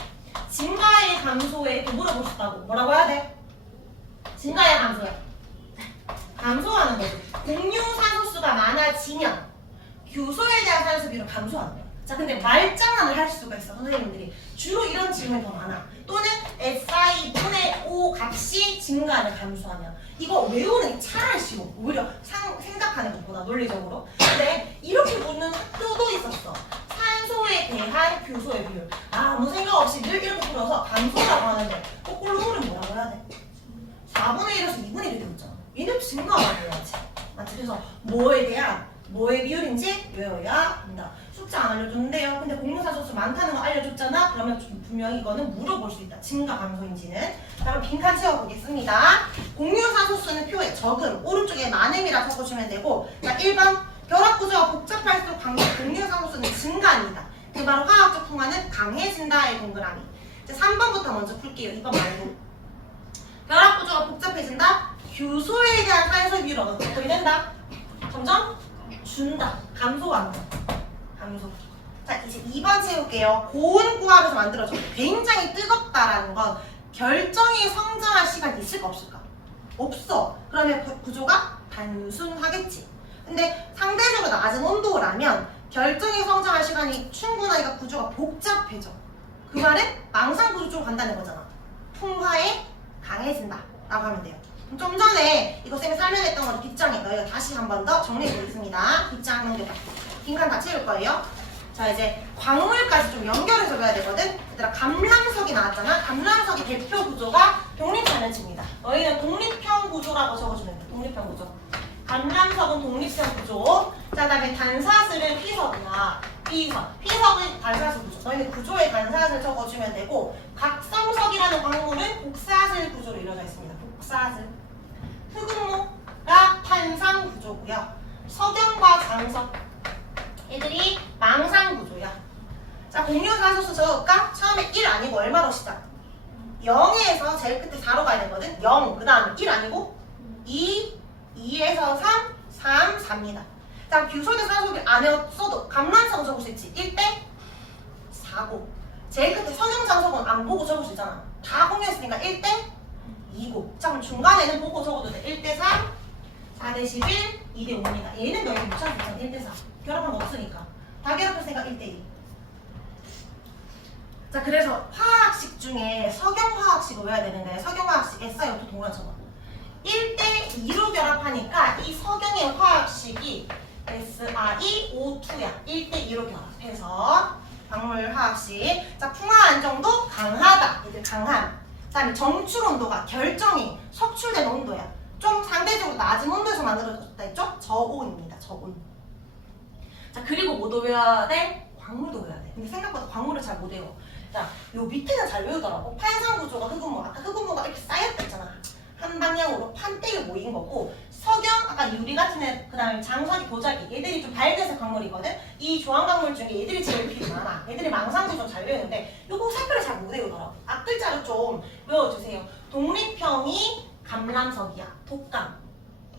증가의 감소에 이렇게 물어볼 수 있다고. 뭐라고 해야 돼? 증가의 감소야. 감소하는 거지. 공유 산소수가 많아지면 교소에 대한 산소 비율은 감소하는 거야. 자, 근데 말장난을 할 수가 있어, 선생님들이. 주로 이런 질문이 더 많아. 또는 SI 분의 O 값이 증가하면 감소하면. 이거 외우는 게 차라리 쉬워. 오히려 생각하는 것보다 논리적으로. 근데 이렇게 묻는 학교도 있었어. 산소에 대한 교소의 비율. 아무 생각 없이 늘 이렇게 풀어서 감소라고 하는데 거꾸로 흐르면 뭐라고 해야 돼? 4분의 1에서 2분의 1이 되었잖아. 얘는 증가가 돼야지. 맞지? 그래서 뭐에 대한 뭐의 비율인지 외워야 한다. 숫자 안 알려줬는데요. 근데 공유산소수 많다는 거 알려줬잖아. 그러면 분명히 이거는 물어볼 수 있다. 증가 감소인지는. 자, 그럼 빈칸 채워보겠습니다. 공유산소수는 표에 적음, 오른쪽에 많음이라 적어주면 되고, 자, 1번 결합구조가 복잡할수록 공유산소수는 증가합니다. 그 바로 화학적 풍화는 강해진다의 동그라미. 자, 3번부터 먼저 풀게요. 2번 말고. 결합구조가 복잡해진다. 교소에 대한 산소 비율은 어떻게 된다? 점점 준다. 감소한다. 감소. 자, 이제 2번 채울게요. 고온구합에서 만들어져. 굉장히 뜨겁다라는 건 결정이 성장할 시간이 있을까 없을까? 없어. 그러면 구조가 단순하겠지. 근데 상대적으로 낮은 온도라면 결정이 성장할 시간이 충분하니까 구조가 복잡해져. 그 말은 망상 구조 쪽으로 간다는 거잖아. 풍화에 강해진다 라고 하면 돼요. 좀 전에 이거 쌤이 설명했던 건 빗장이니까 이거 다시 한 번 더 정리해 보겠습니다. 빗장 넘겨봐. 빈칸 다 채울 거예요. 자, 이제 광물까지 좀 연결해서 봐야 되거든. 얘들아, 감람석이 나왔잖아. 감람석의 대표 구조가 독립자면체입니다. 너희는 독립형 구조라고 적어주면 돼. 독립형 구조. 감람석은 독립형 구조. 자, 그다음에 단사슬은 피석이야. 피석은 단사슬 구조. 너희는 구조의 단사슬 적어주면 되고, 각성석이라는 광물은 복사슬 구조로 이루어져 있습니다. 복사슬. 흑음모가 탄산 구조고요. 석영과 장석 얘들이 망상 구조야. 자, 공유산소수 적을까? 처음에 1 아니고 얼마로 시작? 0에서 제일 끝에 4로 가야 되거든. 0, 그 다음에 1 아니고 2, 2에서 3, 3, 4입니다. 자, 규소대 산소비 안 외웠어도 감람석 적을 수 있지. 1대 4고 제일 끝에 석영장석은 안 보고 적을 수 있잖아. 다 공유했으니까 1대 2고. 자, 그럼 중간에는 보고 적어도 돼. 1대 3, 4대 11, 2대 5입니다. 얘는 너희 못 찾을 잖아. 1대 4. 결합한 거 없으니까. 다 결합했으니까 1대 2. 자, 그래서 화학식 중에 석영화학식을 외워야 되는데, 석영화학식 SiO2 동그란 쳐봐. 1대 2로 결합하니까 이 석영의 화학식이 SiO2야. 1대 2로 결합해서 광물화학식. 자, 풍화 안정도 강하다. 얘들 강함. 그 다음에 정출 온도가 결정이 석출된 온도야. 좀 상대적으로 낮은 온도에서 만들어졌다 했죠? 저온입니다. 저온. 자, 그리고 뭐도 외워야 돼? 광물도 외워야 돼. 근데 생각보다 광물을 잘 못 외워. 자, 요 밑에는 잘 외우더라고. 판상 구조가 흑음모. 아까 흑음모가 이렇게 쌓였다 했잖아. 한 방향으로 판때기 모인 거고, 석영, 아까 유리 같은 애, 그 다음에 장석이, 도자기, 얘들이 좀 밝은색 광물이거든? 이 조항 광물 중에 얘들이 제일 필요 많아. 얘들이 망상 구조 잘 외우는데, 요거 색깔을 잘 못 외우더라고. 앞글자로 좀 외워주세요. 독립형이 감람석이야. 독감.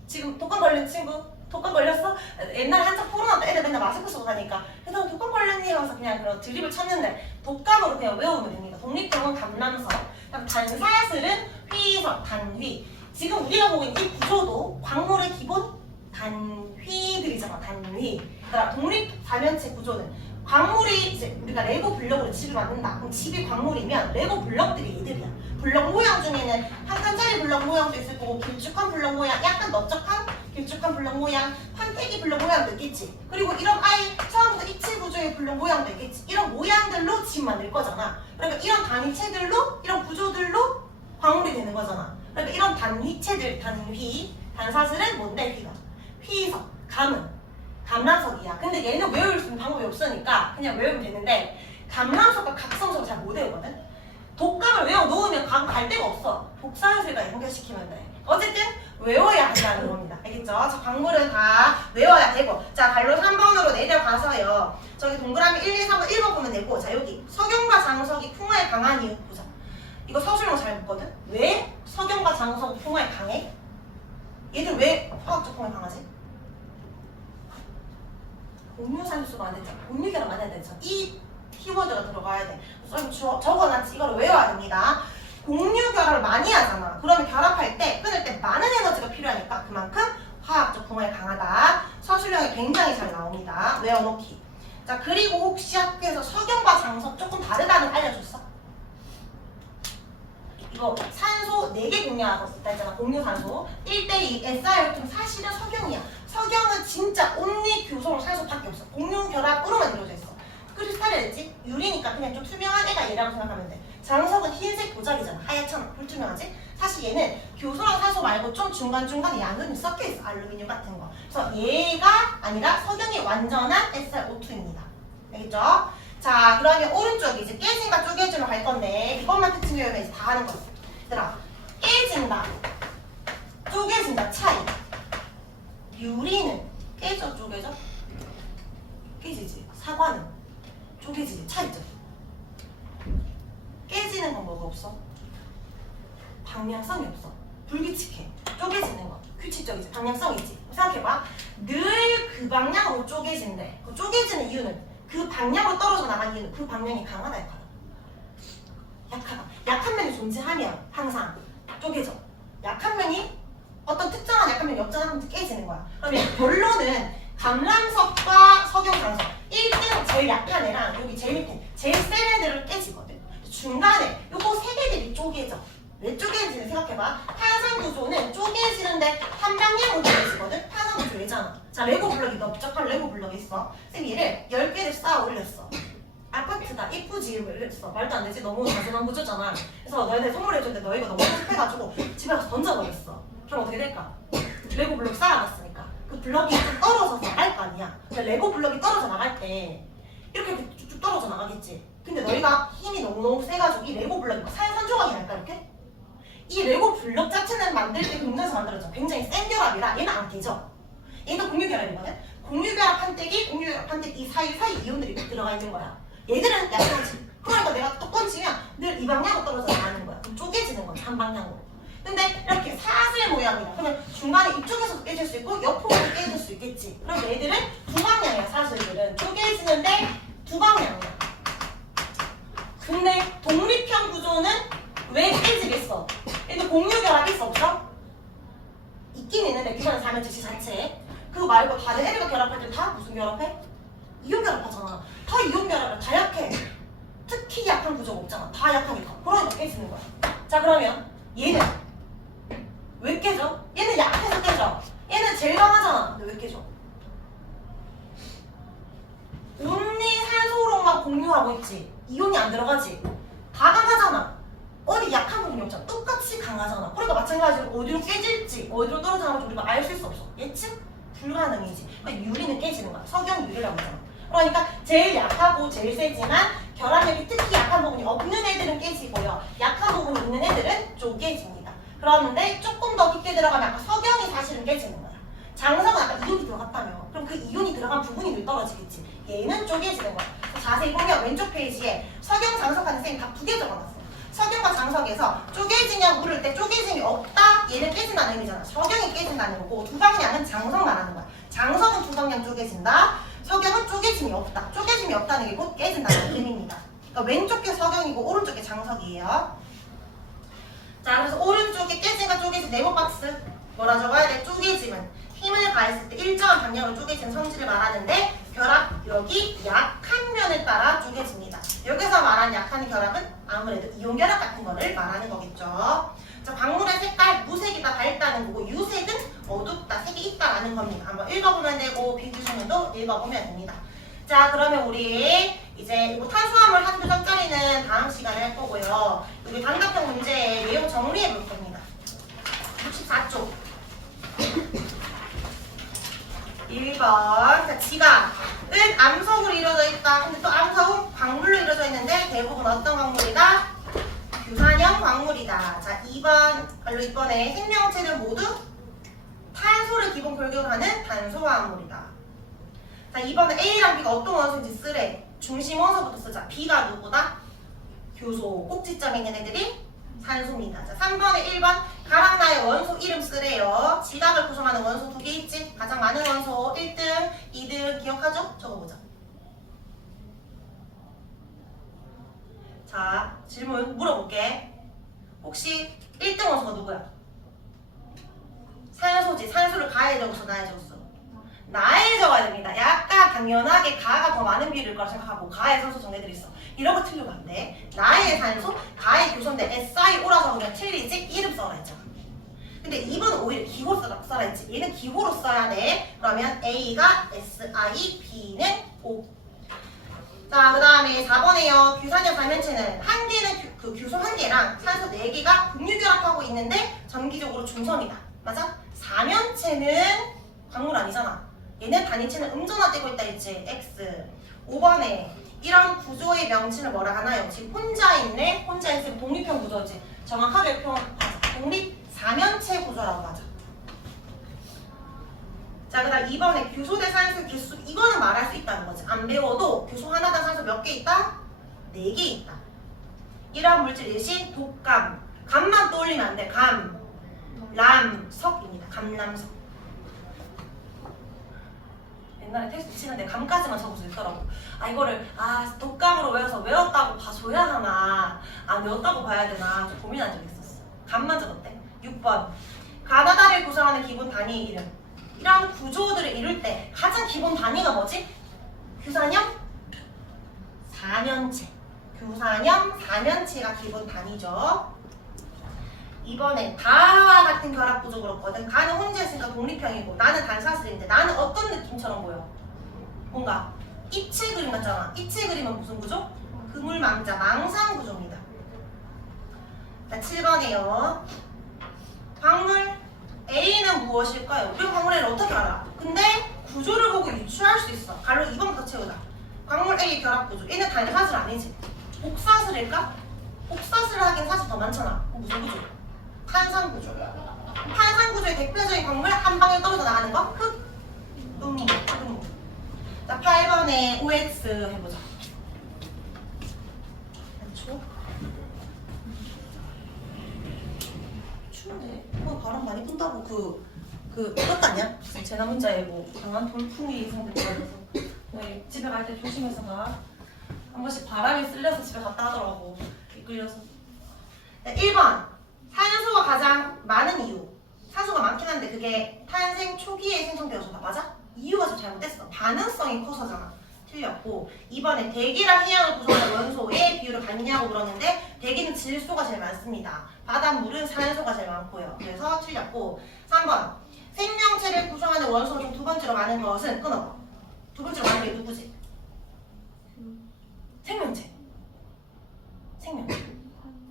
지금 독감 걸린 친구? 독감 걸렸어? 옛날에 한참 코로나 때 애들 맨날 마스크 쓰고 다니까 그래서 독감 걸렸니? 하면서 그냥 그런 드립을 쳤는데 독감으로 그냥 외우면 됩니다. 독립형은 감람석. 그다음 단사슬은 휘석, 단휘. 지금 우리가 보고 있는 이 구조도 광물의 기본 단휘들이잖아. 단휘. 그러니까 독립자면체 구조는 광물이 이제 우리가 레고 블럭으로 집을 만든다. 그럼 집이 광물이면 레고 블럭들이 얘들이야. 블럭 모양 중에는 한 칸짜리 블럭 모양도 있을 거고, 길쭉한 블럭 모양, 약간 넓적한 길쭉한 블럭 모양, 판때기 블럭 모양도 있겠지. 그리고 이런 아예 처음부터 입체 구조의 블럭 모양도 있겠지. 이런 모양들로 집 만들 거잖아. 그러니까 이런 단위체들로, 이런 구조들로 광물이 되는 거잖아. 그러니까 이런 단위체들, 단휘, 단사슬은 뭔데? 휘가. 휘석, 감은 감람석이야. 근데 얘는 외울 수 있는 방법이 없으니까 그냥 외우면 되는데, 감람석과 각성석을 잘 못 외우거든? 독감을 외워 놓으면 갈 데가 없어. 복사해서가 연결시키면 돼. 어쨌든 외워야 한다는 겁니다. 알겠죠? 자, 광물은 다 외워야 되고. 자, 갈로 3번으로 내려가서요. 저기 동그라미 1, 2, 3번 1번 보면 되고, 자, 여기 석영과 장석이 풍화에 강한 이유 보자. 이거 서술형 잘 묻거든? 왜 석영과 장석은 풍화에 강해? 얘들 왜 화학적 풍화에 강하지? 공유산소가 안 됐잖아. 공유결합 안 해야 되잖아. 이 키워드가 들어가야 돼. 적어놨지. 이걸 외워야 됩니다. 공유결합을 많이 하잖아. 그러면 결합할 때, 끊을 때 많은 에너지가 필요하니까 그만큼 화학적 풍화에 강하다. 서술형이 굉장히 잘 나옵니다. 외워놓기. 자, 그리고 혹시 학교에서 석영과 장석 조금 다르다는 거 알려줬어? 이거 산소 4개 공유하고 있다 했잖아. 공유산소 1대2 SiO2는 사실은 석영이야. 석영은 진짜 온리 교성으로 산소밖에 없어. 공유결합으로만 이루어져 있어. 크리스탈이랬지? 유리니까 그냥 좀 투명한 애가 얘라고 생각하면 돼. 장석은 흰색 도자기잖아. 하얗잖아. 불투명하지? 사실 얘는 교소랑 산소 말고 좀 중간중간에 양은이 섞여있어. 알루미늄 같은 거. 그래서 얘가 아니라 석영이 완전한 SiO2입니다. 알겠죠? 자, 그러면 오른쪽이 이제 깨진과 쪼개지로 갈 건데, 이것만 특징 외우면 이제 다 하는 거야. 얘들아, 깨진다, 쪼개진다 차이. 유리는 깨져, 쪼개져? 깨지지. 사과는 쪼개지지. 차이죠. 깨지는 건 뭐가 없어? 방향성이 없어. 불규칙해. 쪼개지는 거. 규칙적이지. 방향성이 있지. 생각해봐. 늘 그 방향으로 쪼개진대. 그 쪼개지는 이유는 그 방향으로 떨어져 나간 이유는 그 방향이 강하다, 약하다. 약하다. 약한 면이 존재하면 항상 쪼개져. 약한 면이 어떤 특정한 약한 면이 역전하면 깨지는 거야. 그러면 결론은 감람석과 석영장석 1등 제일 약한 애랑 여기 제일 밑에 제일 센 애들은 깨지거든. 중간에 요거 세 개들이 쪼개져. 왜 쪼개지는지 생각해봐. 파산 구조는 쪼개지는데 한 방향으로 쪼개지거든. 파산 구조 얘잖아. 자, 레고 블럭이 넓적한 레고 블럭이 있어. 쌤 얘를 10개를 쌓아 올렸어. 아파트다 이쁘지 이랬어. 말도 안 되지. 너무 자세만 구조잖아. 그래서 너희들 선물해줬는데 너희가 너무 섭섭해가지고 집에 가서 던져버렸어. 그럼 어떻게 될까? 레고 블럭 쌓아놨으니까 그 블럭이 좀 떨어져서 나갈 거 아니야. 근데 레고 블럭이 떨어져 나갈 때 이렇게 쭉쭉 떨어져 나가겠지. 근데 너희가 힘이 너무너무 세가지고 이 레고 블럭이 산산조각이 날까 이렇게? 이 레고 블럭 자체는 만들 때 금전에서 만들어져. 굉장히 센 결합이라 얘는 안 깨져. 얘도 공유결합이거든. 공유결합 판때기, 공유결합 판때기 이 사이 이온들이 들어가 있는 거야. 얘들은 약하지. 그러니까 내가 또 던지면 늘 이 방향으로 떨어져 나가는 거야. 그럼 쪼개지는 거지 한 방향으로. 근데 이렇게 사슬 모양이다. 그러면 중간에 이쪽에서도 깨질 수 있고 옆으로도 깨질 수 있겠지. 그럼 얘들은 두 방향이야. 사슬들은 쪼개지는데 두 방향이야. 근데 독립형 구조는 왜 깨지겠어? 얘도 공유결합 있어 없어? 있긴 있는데 규산의 사면 제시 자체에 그거 말고 다른 애들과 결합할 때 다 무슨 결합해? 이온 결합하잖아. 다 이온 결합을 다 약해. 특히 약한 구조가 없잖아. 다 약하니까. 그러니까 깨지는 거야. 자 그러면 얘는 왜 깨져? 얘는 약해서 깨져. 얘는 제일 강하잖아. 근데 왜 깨져? 온리 산소로만 공유하고 있지. 이온이 안 들어가지. 다 강하잖아. 어디 약한 부분이 없잖아. 똑같이 강하잖아. 그러니까 마찬가지로 어디로 깨질지 어디로 떨어지는지 우리가 알 수 없어. 예측 불가능이지. 그러니까 유리는 깨지는 거야. 석영 유리라고 하잖아. 그러니까 제일 약하고 제일 세지만 결합력이 특히 약한 부분이 없는 애들은 깨지고요. 약한 부분이 있는 애들은 쪼개집니다. 그런데 조금 더 깊게 들어가면 아까 석영이 사실은 깨지는 거야. 장석은 아까 이온이 들어갔다며. 그럼 그 이온이 들어간 부분이 늘 떨어지겠지. 얘는 쪼개지는 거야. 자세히 보면 왼쪽 페이지에 석영, 장석하는 쌤이 다 두 개 적어놨어. 석영과 장석에서 쪼개지냐 물을 때 쪼개짐이 없다? 얘는 깨진다는 의미잖아. 석영이 깨진다는 거고 두 방향은 장석 말하는 거야. 장석은 두 방향 쪼개진다. 석영은 쪼개짐이 없다. 쪼개짐이 없다는 게 곧 깨진다는 의미입니다. 그러니까 왼쪽 게 석영이고 오른쪽 게 장석이에요. 자 그래서 오른쪽에 깨짐과 쪼개짐 네모 박스 뭐라 적어야 돼? 쪼개짐은 힘을 가했을 때 일정한 방향으로 쪼개지는 성질을 말하는데 결합력이 약한 면에 따라 쪼개집니다. 여기서 말하는 약한 결합은 아무래도 이온 결합 같은 거를 말하는 거겠죠. 자, 광물의 색깔 무색이다 밝다는 거고 유색은 어둡다 색이 있다라는 겁니다. 한번 읽어보면 되고 비교시면도 읽어보면 됩니다. 자 그러면 우리 이제 이거 탄수화물 한두 점짜리는 다음 시간에 할 거고요. 우리 단답형 문제의 내용 정리해 볼 겁니다. 64쪽 1번. 자, 지각은 암석으로 이루어져 있다. 근데 또 암석은 광물로 이루어져 있는데 대부분 어떤 광물이다? 규산형 광물이다. 자, 2번. 이번에 생명체는 모두 탄소를 기본 결격하는 탄소화합물이다. 자, 이번에 A랑 B가 어떤 원소인지 쓰래. 중심 원소부터 쓰자. B가 누구다? 교소. 꼭지점에 있는 애들이 산소입니다. 자, 3번에 1번 가락나의 원소 이름 쓰래요. 지각을 구성하는 원소 두 개 있지? 가장 많은 원소 1등, 2등 기억하죠? 적어보자. 자, 질문 물어볼게. 혹시 1등 원소가 누구야? 산소지. 산소를 가에 적었어, 나에 적었어? 나에 적어야 됩니다. 약간 당연하게 가가 더 많은 비율일 거라 생각하고 가에 산소 정해들이 있어. 이런 거 틀리면 안 돼. 나의 산소, 가의 교소인데 SiO라 적으면 틀리지? 이름 써라 했잖아. 근데 2번은 오히려 기호 써라 했지. 얘는 기호로 써야 돼. 그러면 A가 Si, B는 O. 자, 그 다음에 4번에요. 규산형 반면체는 한 개는 그 규소 한 개랑 산소 4개가 분유결합하고 있는데 전기적으로 중성이다. 맞아? 4면체는 광물 아니잖아. 얘는 단위체는 음전화되고 있다 했지. X. 5번에 이런 구조의 명칭을 뭐라 하나요? 지금 혼자 있네. 혼자 있으면 독립형 구조지. 정확하게 표현하자. 독립 4면체 구조라고 하자. 자, 그 다음 2번에 규소 대 산소 개수. 이거는 말할 수 있다는 거지. 안 배워도 규소 하나당 산소 몇 개 있다? 4개 있다. 이러한 물질 일시 독감. 감만 떠올리면 안 돼. 감, 람, 석입니다. 감람석. 옛날에 테스트 치는데 감까지만 적을 수 있더라고. 아 이거를 독감으로 외워서 외웠다고 봐줘야 하나 안 외웠다고 봐야 되나 좀 고민한 적이 있었어. 감만 적었대. 6번 가나다를 구성하는 기본 단위 이름. 이런 구조들을 이룰 때 가장 기본 단위가 뭐지? 규산형 4면체. 교사념, 사면체가 기본 단위죠. 이번엔 가와 같은 결합 구조 그렇거든. 가는 혼자 있으니까 독립형이고 나는 단사슬인데 나는 어떤 느낌처럼 보여? 뭔가 입체 그림 같잖아. 입체 그림은 무슨 구조? 그물망자, 망상 구조입니다. 자, 7번이에요. 광물 A는 무엇일까요? 우리가 광물 A를 어떻게 알아? 근데 구조를 보고 유추할 수 있어. 갈로 2번부터 채우자. 광물 A 결합 구조. 얘는 단사슬 아니지? 복사슬일까? 복사슬을 하긴 사실 더 많잖아. 무슨 구조? 탄산 구조. 탄산 구조의 대표적인 광물 한 방에 떨어져 나가는 거? 흙, 음. 자, 8번에 OX 해보자. 추운데? 바람 많이 분다고 그것도 아니야? 재난 문자에 뭐 강한 돌풍이 예상된다고 해서 네, 집에 갈 때 조심해서 가. 한 번씩 바람이 쓸려서 집에 갔다 하더라고. 이끌려서. 네, 1번 산소가 가장 많은 이유. 산소가 많긴 한데 그게 탄생 초기에 생성되어서 맞아? 이유가 좀 잘못됐어. 반응성이 커서잖아. 틀렸고 2번에 대기랑 해양을 구성하는 원소의 비율을 같냐고 물었는데 대기는 질소가 제일 많습니다. 바닷물은 산소가 제일 많고요. 그래서 틀렸고 3번 생명체를 구성하는 원소 중 두 번째로 많은 것은 끊어봐. 두 번째로 많은 게 누구지? 생명체.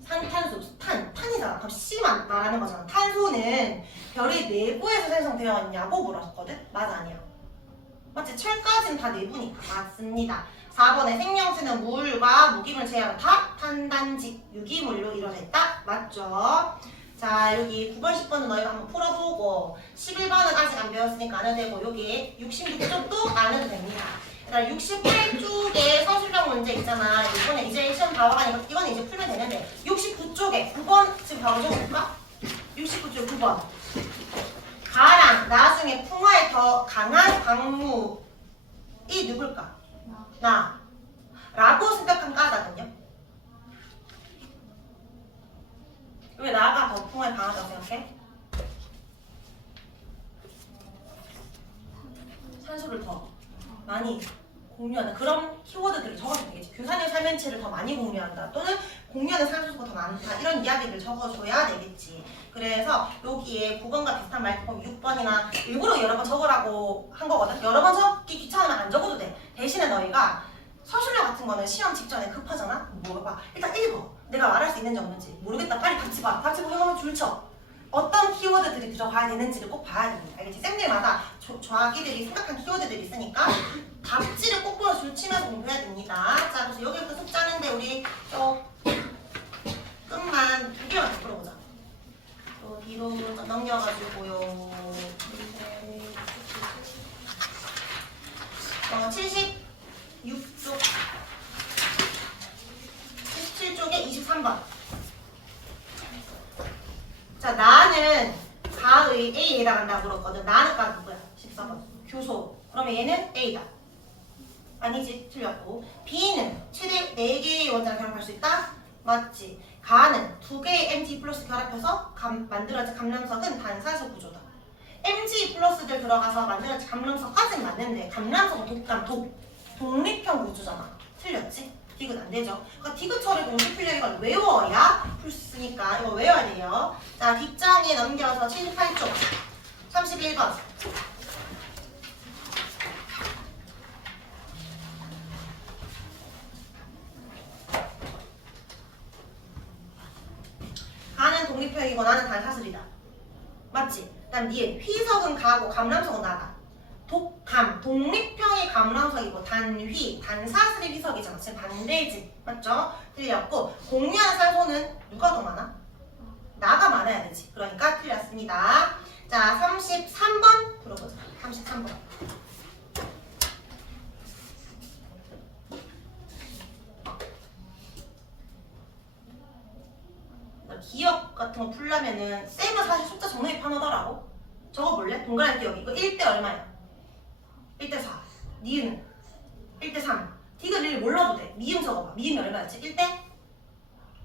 산탄소, 탄이잖아. 그럼 C만 말하는 거잖아. 탄소는 별의 내부에서 생성되어 있냐고 물었거든? 맞아, 아니야? 맞지? 철까지는 다 내부니까. 맞습니다. 4번에 생명체는 물과 무기물 제외하고 다 탄단직 유기물로 이루어져 있다. 맞죠? 자, 여기 9번, 10번은 너희가 한번 풀어보고 11번은 아직 안 배웠으니까 안 해도 되고 여기 66쪽도 안 해도 됩니다. 68쪽에 서술형 문제 있잖아. 이번에 이제 시험 다 와가니까 이거는 이제 풀면 되는데 69쪽에 9번 지금 바로 적어볼까? 69쪽 9번 가랑 나중에 풍화에 더 강한 광무이 누굴까? 나 라고 생각한 까다든요. 왜 나가 더 풍화에 강하다고 생각해? 산소를 더 많이 공유하는 그런 키워드들을 적어도 되겠지. 교사님 사면체를 더 많이 공유한다 또는 공유하는 산소가 더 많다 이런 이야기를 적어줘야 되겠지. 그래서 여기에 9번과 비슷한 말투 6번이나 일부러 여러 번 적으라고 한 거거든. 여러 번 적기 귀찮으면 안 적어도 돼. 대신에 너희가 서술형 같은 거는 시험 직전에 급하잖아. 물어봐. 일단 읽어. 내가 말할 수 있는지 없는지 모르겠다. 빨리 답지 봐. 답지 보고 형하면 줄쳐. 어떤 키워드들이 들어가야 되는지를 꼭 봐야 됩니다. 알겠지? 쌤들마다 저아기들이 생각한 키워드들이 있으니까 답지를 꼭 보여 줄치면서 공부해야 됩니다. 자, 그래서 여기부터 숙제하는데 우리 끝만 2개만 더 풀어보자. 뒤로 넘겨가지고요. 76쪽 77쪽에 23번. 자, 나는 가의 A에 해당한다고 그랬거든. 나는 가 누구야? 14번. 교소. 그러면 얘는 A다. 아니지. 틀렸고. B는 최대 4개의 원자를 결합할 수 있다? 맞지. 가는 2개의 MG 플러스 결합해서 만들어진 감람석은 반산소 구조다. MG 플러스들 들어가서 만들어진 감람석까지는 맞는데 감람석은 독립형 구조잖아. 틀렸지? 디귿 안 되죠. 그러니까 디귿처리 공식 풀려 이걸 외워야 풀 수 있으니까 이거 외워야 돼요. 자, 뒷장에 넘겨서 78쪽 31번. 가는 독립형이고 나는 단사슬이다. 맞지? 그다음 니은 휘석은 가고 감람석은 나가. 독립형이 감람석이고 단휘, 단사슬이 휘석이잖아. 지금 반대지. 맞죠? 틀렸고 공유하는 산소는 누가 더 많아? 나가 많아야 되지. 그러니까 틀렸습니다. 자, 33번 풀어보자. 33번. 기억 같은 거 풀려면은 쌤은 사실 숫자 정리이 편하더라고. 적어볼래? 동그라미 기억. 이거 1대 얼마야? 1대 4. 니은 1대 3. 디귿 1 몰라도 돼. 미음 적어봐. 미음이 얼마였지? 1대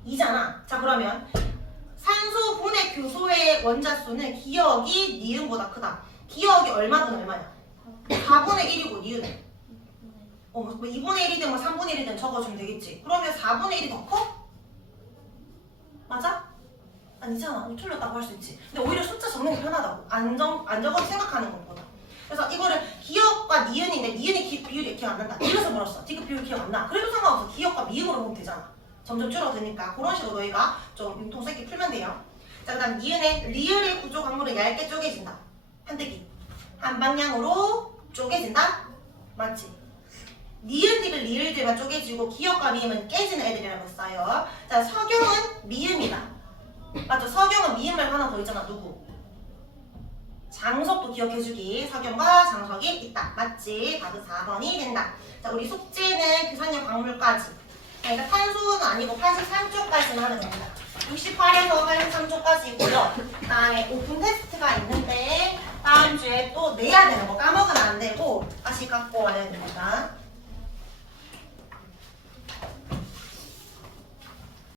2잖아. 자, 그러면 산소 분해 교소의 원자 수는 기억이 니은보다 크다. 기억이 얼마든 얼마야? 4분의 1이고 니은은 뭐 2분의 1이든 뭐 3분의 1이든 적어주면 되겠지. 그러면 4분의 1이 더 커? 맞아? 아니잖아. 틀렸다고 할 수 있지. 근데 오히려 숫자 적는 게 편하다고. 안 적어도 생각하는 것보다. 그래서 이거를 기억과 니은인데 니은이 비율이 기억 안 난다. 이래서 물었어. 디귿 비율 기억 안 나. 그래도 상관없어. 기억과 미음으로 보면 되잖아. 점점 줄어드니까 그런 식으로 너희가 좀 융통성 있게 풀면 돼요. 자, 그 다음 니은의 리을의 구조 강물은 얇게 쪼개진다. 판때기. 한 방향으로 쪼개진다? 맞지? 니은, 디귿, 리을들만 쪼개지고 기억과 미음은 깨지는 애들이라고 했어요. 자, 서경은 미음이다. 맞죠? 서경은 미음말 하나 더 있잖아. 누구? 장석도 기억해주기. 서경과 장석이 있다. 맞지? 답은 4번이 된다. 자, 우리 숙제는 규산형 광물까지. 그러니까 탄수는 아니고 83쪽까지만 하면 됩니다. 68에서 83쪽까지 있고요. 그 다음에 오픈 테스트가 있는데 다음 주에 또 내야 되는 거 까먹으면 안 되고 다시 갖고 와야 됩니다.